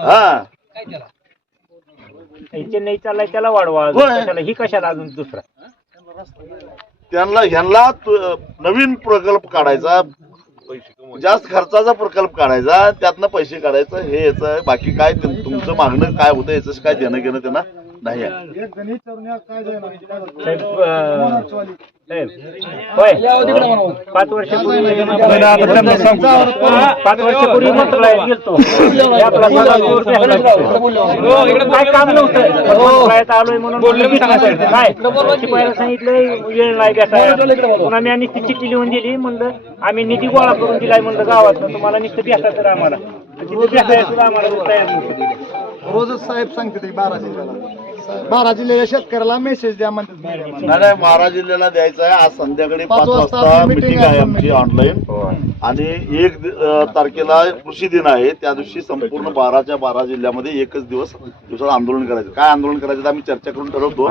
हा चेन्नई चाललाय त्याला वाढवा, होय. त्याला ही कशाला अजून दुसरा. ह्यांना नवीन प्रकल्प काढायचा, जास्त खर्चाचा प्रकल्प काढायचा, त्यातनं पैसे काढायचं. हे याचं बाकी काय तुमचं मागणं काय होतं याचं काय देणं घेणं त्यांना नाही आहे. एक जण विचारून या काय देणार? साहेब, साहेब, होय 5 वर्षापूर्वी 5 वर्षापूर्वी मंत्रालयात गेलतो. काय काम नव्हतं, मंत्रालयात आलोय म्हणून काय शिपायाला सांगितलं वेळ नाही भेटायला. पुन्हा मी नुसती चिठ्ठी लिहून दिली, म्हणलं आम्ही निधी गोळा करून दिलाय म्हणलं गावात, तुम्हाला नुसतं भेटा तर आम्हाला भेटायला सुद्धा आम्हाला तयार नव्हतं. रोजच साहेब सांगते ते 12 जिल्ह्याला 12 जिल्ह्याच्या शेतकऱ्याला मेसेज द्या म्हणतात. नाही 12 जिल्ह्याला द्यायचं आहे. आज संध्याकाळी 5 वाजता आपली मीटिंग meeting आहे आहे आमची ऑनलाईन. आणि 1 तारखेला कृषी दिन आहे. त्या दिवशी संपूर्ण 12च्या 12 जिल्ह्यामध्ये एकच दिवसात आंदोलन करायचं. काय आंदोलन करायचं आम्ही चर्चा करून ठरवतो.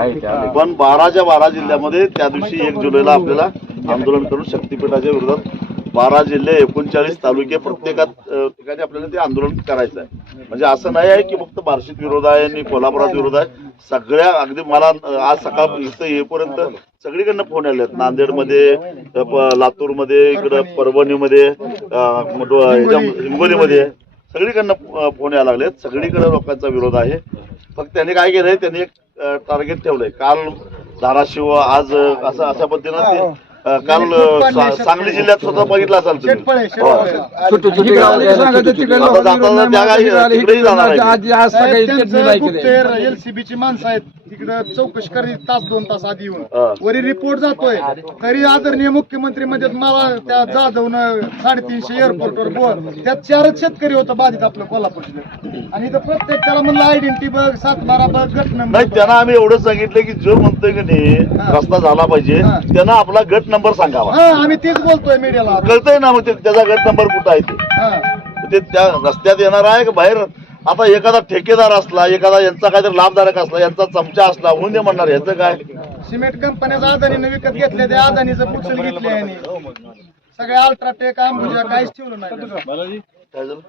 पण 12च्या 12 जिल्ह्यामध्ये त्या दिवशी 1 जुलैला आपल्याला आंदोलन करून शक्तीपीठाच्या विरोधात 12 जिल्हे 39 तालुके प्रत्येकात ठिकाणी आपल्याला ते आंदोलन करायचं आहे. म्हणजे असं नाही आहे की फक्त बार्शीत विरोध आहे आणि कोल्हापुरात विरोध आहे. सगळ्या अगदी मला आज सकाळ इथं येईपर्यंत सगळीकडनं फोन आले आहेत. नांदेडमध्ये, लातूरमध्ये, इकडं परभणीमध्ये, हिंगोलीमध्ये सगळीकडनं फोन यायला लागलेत. सगळीकडे लोकांचा विरोध आहे. फक्त त्यांनी काय केलंय, त्यांनी एक टार्गेट ठेवलंय. काल धाराशिव, आज असं अशा पद्धतीनं ते काल सांगली जिल्ह्यात स्वतः बघितलं असाल तुम्ही. एलसीबीची माणसं आहेत तिकडं चौकशी करी 1-2 तास आधी येऊन वरील रिपोर्ट जातोय. तरी आदरणीय मुख्यमंत्री मध्ये मला त्या जाधवनं 350 एअरपोर्टवर बोल त्यात 4च शेतकरी होतं बाधित आपलं कोल्हापूरचे. आणि इथं प्रत्येक त्याला म्हणलं आयडेंटिटी बघ, 7-12 बघ, गट नंबर. नाही त्यांना आम्ही एवढं सांगितलं की जो म्हणतोय की नाही रस्ता झाला पाहिजे त्यांना आपला गट नंबर सांगावा. हा आम्ही तेच बोलतोय मीडियाला. कळतंय ना मग त्याचा गट नंबर कुठं आहे ते त्या रस्त्यात येणार आहे का बाहेर. आता एखादा ठेकेदार असला, एखादा यांचा काहीतरी लाभधारक असला, यांचा चमचा असला, होऊन दे म्हणणार. याचं काय सिमेंट कंपन्याचा अदानीने विकत घेतले, त्या अदानीचं पुचल घेतले आणि सगळे अल्ट्राटेक अंबुजा काहीच ठेवलं नाही. काय झालं?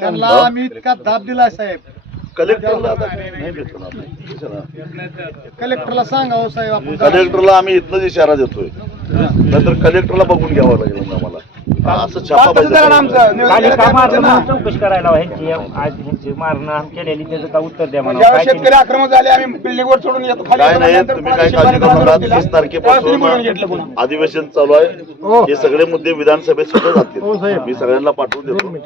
त्यांना आम्ही इतका दाब दिलाय साहेब. कलेक्टरला आता नाही भेटतो ना कलेक्टरला सांगावं साहेब आपण. कलेक्टरला आम्ही इथनच इशारा देतोय. नंतर कलेक्टरला बघून घ्यावं लागेल आम्हाला. असं छापा चौकशी करायला ह्यांची आज ह्यांची मारणं केलेली त्याचं काय उत्तर द्या म्हणून. शेतकरी आक्रमक झाले आम्ही बिल्डिंगवर सोडून येतो. काय नाही तुम्ही काय काळजी करू नका. 30 तारखेपासून अधिवेशन चालू आहे. हे सगळे मुद्दे विधानसभेत सुद्धा जातील. मी सगळ्यांना पाठवून देतो.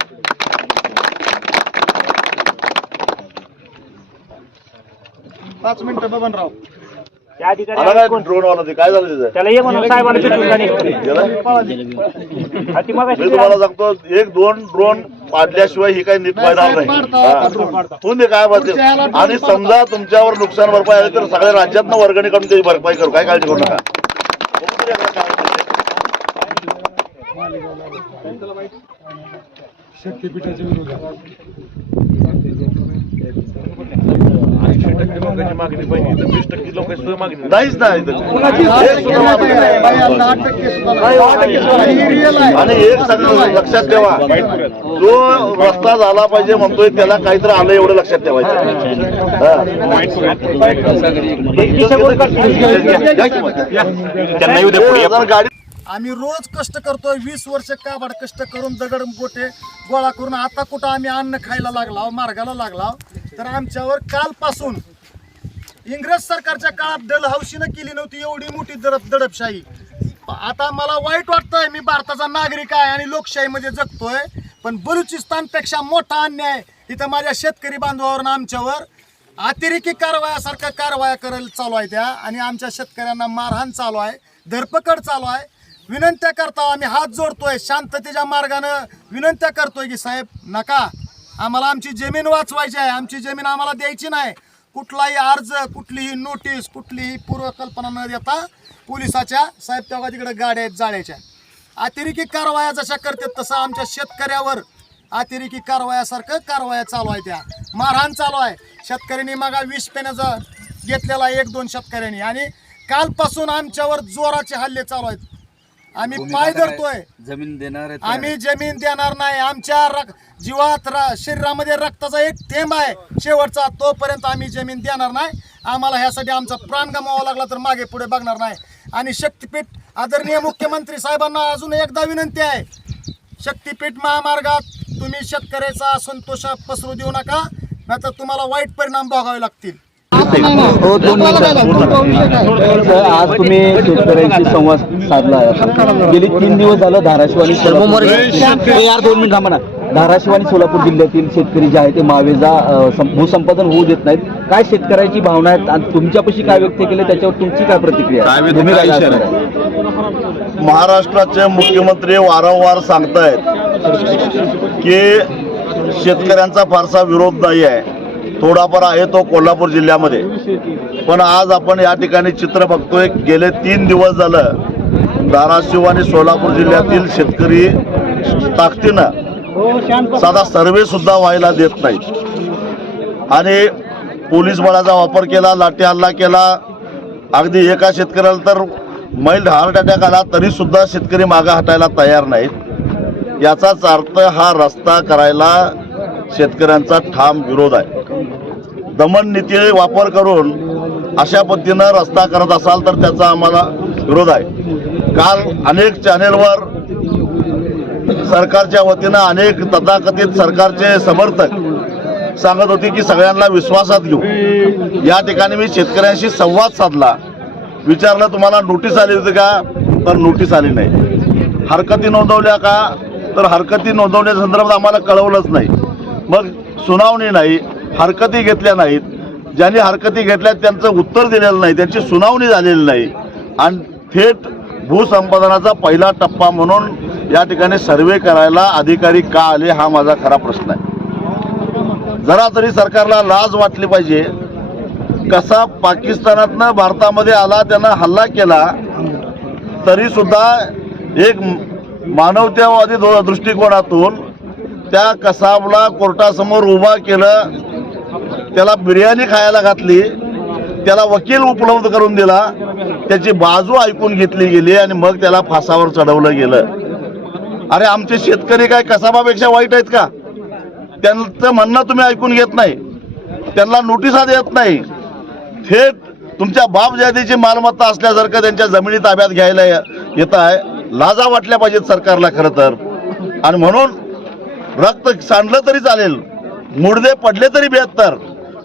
5 मिनिटं बबनराव. त्या अधिकारी ड्रोन वाला ते काय झालं त्याचं? त्याला ये म्हणून साहेबांना भेटून जाणे. गेला? ती मगाशी मी तुम्हाला सांगतो 1-2 ड्रोन पाडल्याशिवाय ही काही नीट व्हायणार नाही. होऊन दे काय बाबतीत. आणि समजा तुमच्यावर नुकसान भरपाई आली तर सगळ्या राज्यातनं वर्गणी काढून त्याची भरपाई करू, काय काळजी करू नका. शक्तीपीठाच्या विरोधात नाहीच नाही आणि एक सगळं लक्षात ठेवा, जो रस्ता झाला पाहिजे म्हणतोय त्याला काहीतरी आलं एवढं लक्षात ठेवायचं. गाडी आम्ही रोज कष्ट करतोय, 20 वर्ष काबाड कष्ट करून दगड गोटे गोळा करून आता कुठं आम्ही अन्न खायला लागलाव, मार्गाला लागलाव. तर आमच्यावर कालपासून इंग्रज सरकारच्या काळात डलहौशीनं केली नव्हती एवढी मोठी दडपशाही. आता मला वाईट वाटतंय, मी भारताचा नागरिक आहे आणि लोकशाहीमध्ये जगतोय, पण बलुचिस्तानपेक्षा मोठा अन्याय इथं माझ्या शेतकरी बांधवावर आमच्यावर अतिरेकी कारवायासारख्या कारवाया करायला चालू आहे त्या, आणि आमच्या शेतकऱ्यांना मारहाण चालू आहे, धरपकड चालू आहे. विनंत्या करतो, आम्ही हात जोडतोय, शांततेच्या मार्गानं विनंत्या करतोय की साहेब नका, आम्हाला आमची जमीन वाचवायची आहे, आमची जमीन आम्हाला द्यायची नाही. कुठलाही अर्ज, कुठलीही नोटीस, कुठलीही पूर्वकल्पना न देता पोलिसाच्या साहेब तेव्हा तिकडे गाड्या आहेत जाळ्याच्या. अतिरेकी कारवाया जशा करतात तसं आमच्या शेतकऱ्यावर अतिरेकी कारवायासारखं कारवाया चालू आहे, त्या मारहाण चालू आहे. शेतकऱ्यांनी मागा विष पेण्याचा घेतलेला 1-2 शेतकऱ्यांनी, आणि कालपासून आमच्यावर जोराचे हल्ले चालू आहेत. आम्ही पाय धरतोय, जमीन देणार आम्ही जमीन देणार नाही. आमच्या जीवात शरीरामध्ये रक्ताचा एक थेंब आहे शेवटचा, तोपर्यंत आम्ही जमीन देणार नाही. आम्हाला ह्यासाठी आमचा प्राण गमावा लागला तर मागे पुढे बघणार नाही. आणि शक्तीपीठ आदरणीय मुख्यमंत्री साहेबांना अजून एकदा विनंती आहे, शक्तीपीठ महामार्गात तुम्ही शेतकऱ्याचा असंतोष पसरू देऊ नका, नाहीतर तुम्हाला वाईट परिणाम भोगावे लागतील. आज तुम्ही शेतकऱ्यांशी संवाद साधला आहे. गेली 3 दिवस झालं धाराशिव आणि धाराशिव आणि सोलापूर जिल्ह्यातील शेतकरी जे आहे ते मावेजा भूसंपादन होऊ देत नाहीत. काय शेतकऱ्यांची भावना आहेत आणि तुमच्यापाशी काय व्यक्त केले त्याच्यावर तुमची काय प्रतिक्रिया? महाराष्ट्राचे मुख्यमंत्री वारंवार सांगतायत की शेतकऱ्यांचा फारसा विरोध नाही आहे, थोडाफार आहे तो कोल्हापूर जिल्ह्यामध्ये. पण आज आपण या ठिकाणी चित्र बघतोय, गेले 3 दिवस झालं धाराशिव आणि सोलापूर जिल्ह्यातील शेतकरी ताकदीनं साधा सर्वे सुद्धा व्हायला देत नाहीत आणि पोलीस बळाचा वापर केला, लाठी हल्ला केला. अगदी एका शेतकऱ्याला तर माइल्ड हार्ट अटॅक आला तरी सुद्धा शेतकरी मागे हटायला तयार नाहीत. याचाच अर्थ हा रस्ता करायला शेतकऱ्यांचा ठाम विरोध आहे. दमन नीती वापर करून अशा पद्धतीनं रस्ता करत असाल तर त्याचा आम्हाला विरोध आहे. काल अनेक चॅनेलवर सरकारच्या वतीनं अनेक तथाकथित सरकारचे समर्थक सांगत होते की सगळ्यांना विश्वासात घेऊ. या ठिकाणी मी शेतकऱ्यांशी संवाद साधला, विचारलं तुम्हाला नोटीस आली होती का, तर नोटीस आली नाही. हरकती नोंदवल्या का, तर हरकती नोंदवण्याच्या संदर्भात आम्हाला कळवलंच नाही. मग सुनावणी नाही, हरकती घेतल्या नाहीत, ज्यांनी हरकती घेतल्या त्यांचं उत्तर दिलेलं नाही, त्यांची सुनावणी झालेली नाही आणि थेट भूसंपादनाचा पहिला टप्पा म्हणून या ठिकाणी सर्वे करायला अधिकारी का आले हा माझा खरा प्रश्न आहे. जरा तरी सरकारला लाज वाटली पाहिजे. कसा पाकिस्तानातनं भारतामध्ये आला, त्यांना हल्ला केला, तरी सुद्धा एक मानवतावादी दृष्टिकोनातून त्या कसाबला कोर्टासमोर उभा केलं, त्याला बिर्याणी खायला घातली, त्याला वकील उपलब्ध करून दिला, त्याची बाजू ऐकून घेतली गेली आणि मग त्याला फासावर चढवलं गेलं. अरे आमचे शेतकरी काय कसाबापेक्षा वाईट आहेत का? त्यांचं म्हणणं तुम्ही ऐकून घेत नाही, त्यांना नोटिसा देत नाही, थेट तुमच्या बाप जातीची मालमत्ता असल्यासारखं त्यांच्या जमिनी ताब्यात घ्यायला येत आहे. लाजा वाटल्या पाहिजेत सरकारला खरं तर. आणि म्हणून रक्त सांडलं तरी चालेल, मुडदे पडले तरी 72,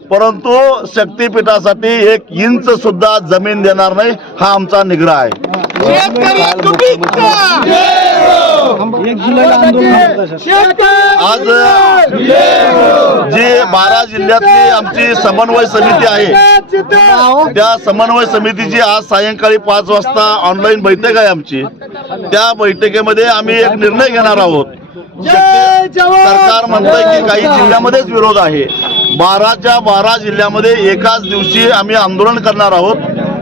परंतु शक्तीपीठासाठी 1 इंच सुद्धा जमीन देणार नाही हा आमचा निग्रह आहे. आज जी 12 जिल्ह्यातली आमची समन्वय समिती आहे, त्या समन्वय समितीची आज सायंकाळी 5 वाजता ऑनलाईन बैठक आहे आमची. त्या बैठकीमध्ये आम्ही एक निर्णय घेणार आहोत सरकार म्हणतंय की काही जिल्ह्यामध्येच विरोध आहे. 12च्या 12 जिल्ह्यामध्ये एकाच दिवशी आम्ही आंदोलन करणार आहोत.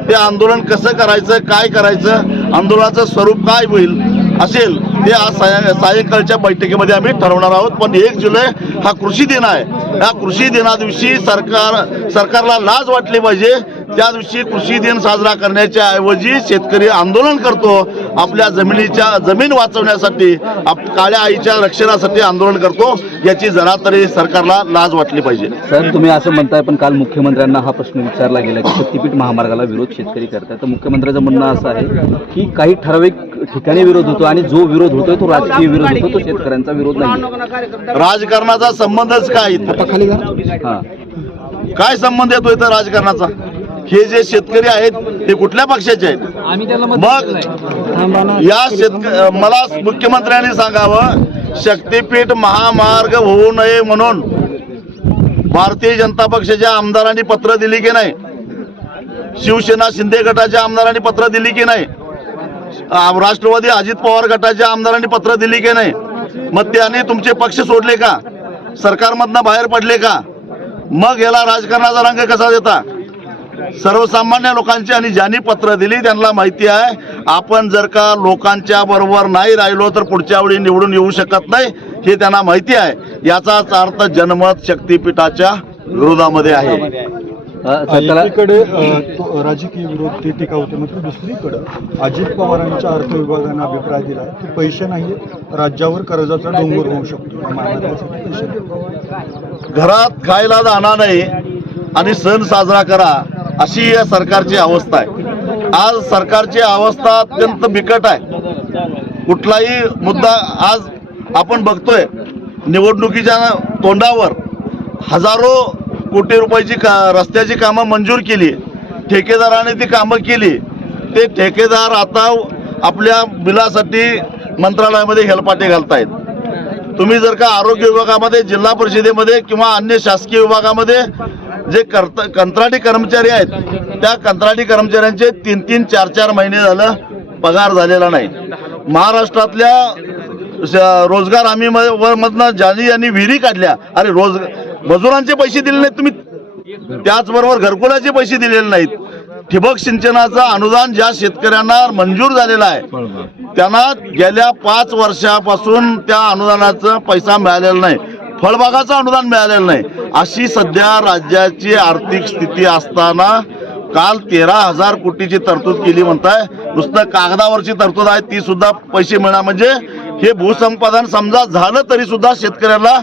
ते आंदोलन कसं करायचं, काय करायचं, आंदोलनाचं स्वरूप काय होईल असेल ते आज सायंकाळच्या बैठकीमध्ये आम्ही ठरवणार आहोत. पण 1 जुलै हा कृषी दिन आहे. या कृषी दिना दिवशी सरकारला लाज वाटली पाहिजे. त्या दिवशी कृषी दिन साजरा करण्याच्या ऐवजी शेतकरी आंदोलन करतो. आपल्या जमीन वाचवण्यासाठी, काळ्या आईच्या रक्षणासाठी आंदोलन करतो. याची जरा तरी सरकारला लाज वाटली पाहिजे. सर, तुम्ही असं म्हणताय, पण काल मुख्यमंत्र्यांना हा प्रश्न विचारला गेला की शक्तीपीठ महामार्गाला विरोध शेतकरी करतात. तर मुख्यमंत्र्यांचं म्हणणं असं आहे की काही ठराविक ठिकाणी विरोध होतो आणि जो विरोध होतोय तो राजकीय विरोध होतो, तो शेतकऱ्यांचा विरोध नाही. राजकारणाचा संबंधच काय काय संबंध येतोय तर राजकारणाचा? हे जे शेतकरी आहेत ते कुठल्या पक्षाचे आहेत? मग या मला मुख्यमंत्र्यांनी सांगावं, शक्तीपीठ महामार्ग होऊ नये म्हणून भारतीय जनता पक्षाच्या आमदारांनी पत्र दिली की नाही? शिवसेना शिंदे गटाच्या आमदारांनी पत्र दिली की नाही? राष्ट्रवादी अजित पवार गटाच्या आमदारांनी पत्र दिली की नाही? मग त्याने तुमचे पक्ष सोडले का? सरकारमधनं बाहेर पडले का? मग याला राजकारणाचा रंग कसा देता? सर्वसामान्य लोकांची आणि ज्यांनी पत्र दिली त्यांना माहिती आहे, आपण जर का लोकांच्या बरोबर नाही राहिलो तर पुढच्या वेळी निवडून येऊ शकत नाही, हे त्यांना माहिती आहे. याचाच अर्थ जनमत शक्तीपीठाच्या विरोधामध्ये आहे. एकीकडे राजकीय विरोध ते टिकावते, मात्र दुसरीकडे अजित पवारांच्या अर्थ विभागाने अभिप्राय दिला की पैसे नाही, राज्यावर कर्जाचा डोंगर होऊ शकतो. घरात खायला दाणा नाही आणि सण साजरा करा, अशी या सरकारची अवस्था आहे. आज सरकारची अवस्था अत्यंत बिकट आहे. कुठलाही मुद्दा आज आपण बघतोय, निवडणुकीच्या तोंडावर हजारो कोटी रुपयाची रस्त्याची कामं मंजूर केली, ठेकेदाराने ती कामं केली. ते ठेकेदार आता आपल्या बिलासाठी मंत्रालयामध्ये हेलपाटे घालतायत. तुम्ही जर का आरोग्य विभागामध्ये, जिल्हा परिषदेमध्ये किंवा अन्य शासकीय विभागामध्ये जे कंत्राटी कर्मचारी आहेत, त्या कंत्राटी कर्मचाऱ्यांचे 3-3, 4-4 महिने झालं पगार झालेला नाही. महाराष्ट्रातल्या रोजगार हमी मधनं ज्यांनी विहिरी काढल्या, अरे मजुरांचे पैसे दिले नाहीत तुम्ही. त्याचबरोबर घरकुलाचे पैसे दिलेले नाहीत. ठिबक सिंचनाचं अनुदान ज्या शेतकऱ्यांना मंजूर झालेलं आहे त्यांना गेल्या 5 वर्षापासून त्या अनुदानाचा पैसा मिळालेला नाही. फळबागाचं अनुदान मिळालेलं नाही. अशी सध्या राज्याची आर्थिक स्थिती असताना काल 13,000 कोटीची तरतूद केली म्हणताय. नुसतं कागदावरची तरतूद आहे, ती सुद्धा पैसे मिळणार. म्हणजे हे भूसंपादन समजा झालं तरी सुद्धा शेतकऱ्याला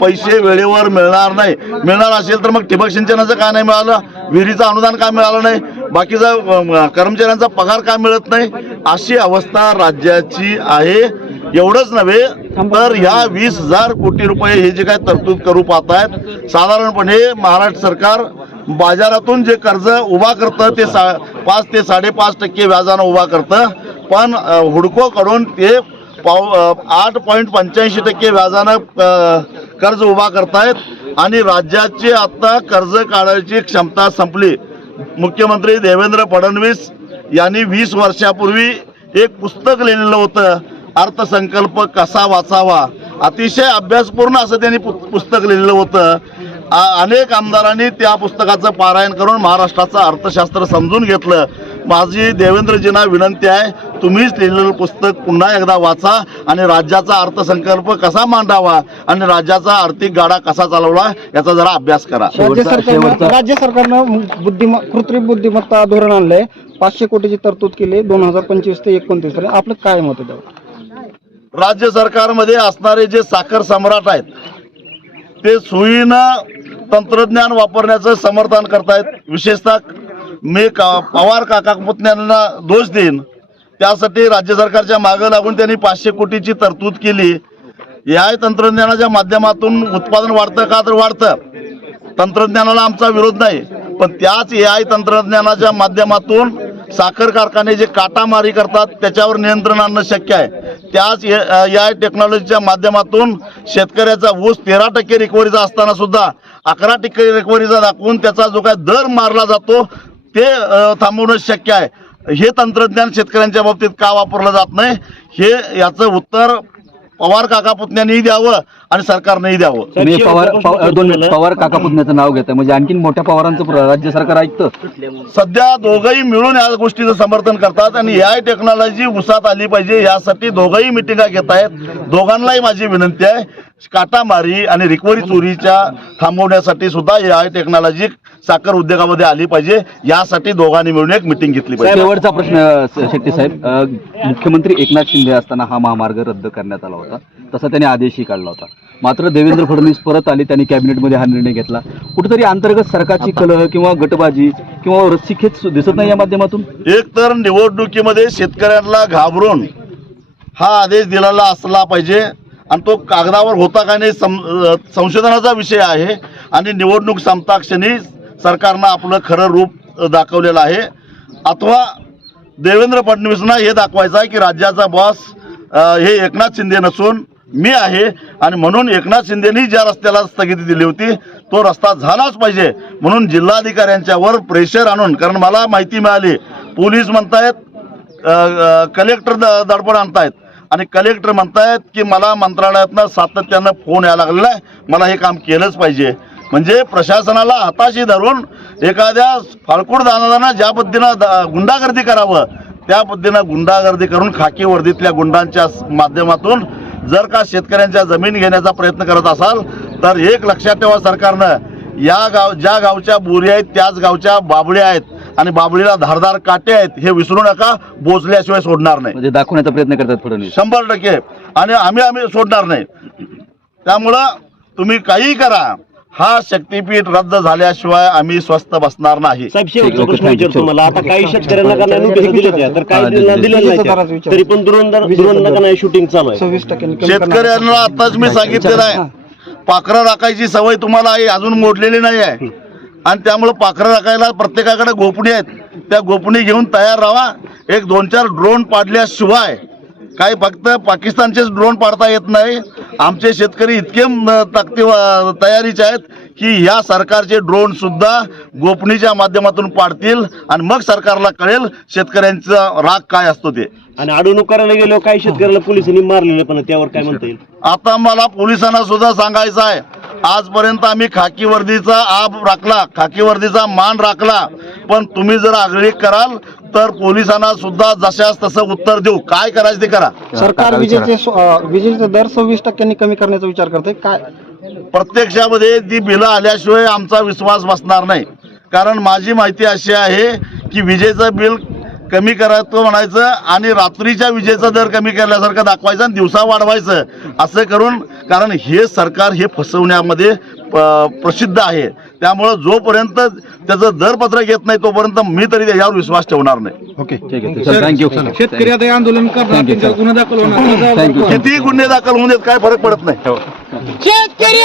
पैसे वेळेवर मिळणार नाही. मिळणार असेल तर मग ठिबक सिंचनाचं का नाही मिळालं, विहिरीचं अनुदान का मिळालं नाही, बाकीचा कर्मचाऱ्यांचा पगार का मिळत नाही, अशी अवस्था राज्याची आहे. एवढंच नव्हे तर ह्या 20,000 कोटी रुपये हे जे काय तरतूद करू पाहतायत, साधारणपणे महाराष्ट्र सरकार बाजारातून जे कर्ज उभा करतं ते 5 ते 5.5% व्याजानं उभा करतं, पण हुडकोकडून ते 8.85% व्याजानं कर्ज उभा करतायत. आणि राज्याची आता कर्ज काढायची क्षमता संपली. मुख्यमंत्री देवेंद्र फडणवीस यांनी 20 वर्षापूर्वी एक पुस्तक लिहिलेलं होतं, अर्थसंकल्प कसा वाचावा. अतिशय अभ्यासपूर्ण असं त्यांनी पुस्तक लिहिलेलं होतं. अनेक आमदारांनी त्या पुस्तकाचं पारायण करून महाराष्ट्राचं अर्थशास्त्र समजून घेतलं. माझी देवेंद्रजींना विनंती आहे, तुम्हीच लिहिलेलं पुस्तक पुन्हा एकदा वाचा आणि राज्याचा अर्थसंकल्प कसा मांडावा आणि राज्याचा आर्थिक गाडा कसा चालवला याचा जरा अभ्यास करा. राज्य सरकारनं कृत्रिम बुद्धिमत्ता धोरण आणलंय, 500 कोटीची तरतूद केली 2025 ते 29. आपलं काय मत आहे? राज्य सरकारमध्ये असणारे जे साखर सम्राट आहेत ते सोयीनं तंत्रज्ञान वापरण्याचं समर्थन करतायत. विशेषतः मी पवार काका पुतण्यांना दोष देईन, त्यासाठी राज्य सरकारच्या मागं लागून त्यांनी 500 कोटीची तरतूद केली. या तंत्रज्ञानाच्या माध्यमातून उत्पादन वाढतं का तर वाढतं, तंत्रज्ञानाला आमचा विरोध नाही, पण त्याच AI तंत्रज्ञानाच्या माध्यमातून साखर कारखाने जे काटामारी करतात त्याच्यावर नियंत्रण आणणं शक्य आहे. त्याच AI टेक्नॉलॉजीच्या माध्यमातून शेतकऱ्याचा ऊस 13% रिकव्हरीचा असताना सुद्धा 11% रिकव्हरीचा दाखवून त्याचा जो काय दर मारला जातो ते थांबवणं शक्य आहे. हे तंत्रज्ञान शेतकऱ्यांच्या बाबतीत का वापरलं जात नाही, हे याचं उत्तर पवार काका पुतण्यांनीही द्यावं आणि सरकारनेही द्यावं. तुम्ही पवार काका पुतण्याचं नाव घेताय म्हणजे आणखीन मोठ्या पवारांचं राज्य सरकार ऐकतं. सध्या दोघंही मिळून या गोष्टीचं समर्थन करतात आणि AI टेक्नॉलॉजी उसात आली पाहिजे यासाठी दोघंही मिटिंगा घेत आहेत. दोघांनाही माझी विनंती आहे, काटामारी आणि रिकव्हरी चोरीच्या थांबवण्यासाठी सुद्धा AI टेक्नॉलॉजी साखर उद्योगामध्ये आली पाहिजे, यासाठी दोघांनी मिळून एक मिटिंग घेतली पाहिजे. शेवटचा प्रश्न शेट्टी साहेब, मुख्यमंत्री एकनाथ शिंदे असताना हा महामार्ग रद्द करण्यात आला होता, तसा त्यांनी आदेशही काढला होता. मात्र देवेंद्र फडणवीस परत आले, त्यांनी कॅबिनेटमध्ये हा निर्णय घेतला. कुठेतरी अंतर्गत सरकारची कलह किंवा गटबाजी किंवा रस्सीखेच दिसत नाही या माध्यमातून. एक तर निवडणुकीमध्ये शेतकऱ्यांना घाबरून हा आदेश दिलेला असला पाहिजे आणि तो कागदावर होता का नाही संशोधनाचा विषय आहे आणि निवडणूक संपताक्षणी सरकारनं आपलं खरं रूप दाखवलेलं आहे. अथवा देवेंद्र फडणवीसना हे दाखवायचं आहे की राज्याचा बॉस हे एकनाथ शिंदे नसून मी आहे आणि म्हणून एकनाथ शिंदेनी ज्या रस्त्याला स्थगिती दिली होती तो रस्ता झालाच पाहिजे म्हणून जिल्हाधिकाऱ्यांच्यावर प्रेशर आणून, कारण मला माहिती मिळाली पोलीस म्हणतायत कलेक्टर दडपण आणतायत आणि कलेक्टर म्हणतायत की मला मंत्रालयातनं सातत्यानं फोन यायला लागलेला आहे, मला हे काम केलंच पाहिजे. म्हणजे प्रशासनाला हाताशी धरून एखाद्या फाळकूड दानादाना ज्या पद्धतीनं गुंडागर्दी करावं त्या पद्धतीनं गुंडागर्दी करून खाकी वर्दीतल्या गुंडांच्या माध्यमातून जर का शेतकऱ्यांच्या जमीन घेण्याचा प्रयत्न करत असाल तर एक लक्षात ठेवा, सरकारनं ज्या गावच्या बोरी आहेत त्याच गावच्या बाबळ्या आहेत आणि बाबळीला धारदार काटे आहेत हे विसरू नका, बोचल्याशिवाय सोडणार नाही. म्हणजे दाखवण्याचा प्रयत्न करतात फडणवीस 100% आणि आम्ही सोडणार नाही. त्यामुळं तुम्ही काही करा, हा शक्तीपीठ रद्द झाल्याशिवाय आम्ही स्वस्थ बसणार नाही. साहेब शेवटचा प्रश्न विचारतो मला, आता काही शेतकऱ्यांना का नाही नोटीस दिल्या तर काही दिलेलं नाही, तरी पण दुरंदा का नाही शूटिंग चालू आहे. शेतकऱ्यांना आताच मी सांगितलेलं आहे, पाखरं राखायची सवय तुम्हाला आहे अजून मोडलेली नाही आहे आणि त्यामुळे पाखरं राखायला प्रत्येकाकडे गोपणी आहेत, त्या गोपणी घेऊन तयार राहा. एक 2-4 ड्रोन पाडल्याशिवाय काही फक्त पाकिस्तानचेच ड्रोन पाडता येत नाही. आमचे शेतकरी इतके तयारीचे आहेत की या सरकारचे ड्रोन सुद्धा गोपनीच्या माध्यमातून पाडतील आणि मग सरकारला कळेल शेतकऱ्यांचा राग काय असतो ते. आणि अडवणूक करायला गेलो काही शेतकऱ्याला पोलिसांनी मारलेलं, पण त्यावर काय म्हणता येईल? आता मला पोलिसांना सुद्धा सांगायचं आहे, आजपर्यंत आम्ही खाकी वर्दीचा आब राखला, खाकी वर्दीचा मान राखला, पण तुम्ही जर आगळीक कराल तर पोलिसांना सुद्धा जशास तसं उत्तर देऊ. काय करायचं ते करा. सरकार विजेचे दर 26% कमी करण्याचा विचार करते काय? प्रत्यक्षामध्ये ती बिलं आल्याशिवाय आमचा विश्वास बसणार नाही, कारण माझी माहिती अशी आहे की विजेचं बिल कमी करायचं म्हणायचं आणि रात्रीच्या विजेचा दर कमी केल्यासारखं दाखवायचं आणि दिवसा वाढवायचं असं करून, कारण हे सरकार हे फसवण्यामध्ये प्रसिद्ध आहे. त्यामुळं जोपर्यंत त्याचं दरपत्रक येत नाही तोपर्यंत मी तरी त्याच्यावर विश्वास ठेवणार नाही. ओके, ठीक आहे, थँक्यू. शेतकरी आता आंदोलन करणार, गुन्हा दाखल होणार, किती गुन्हे दाखल होऊन देत काय फरक पडत नाही. शेतकरी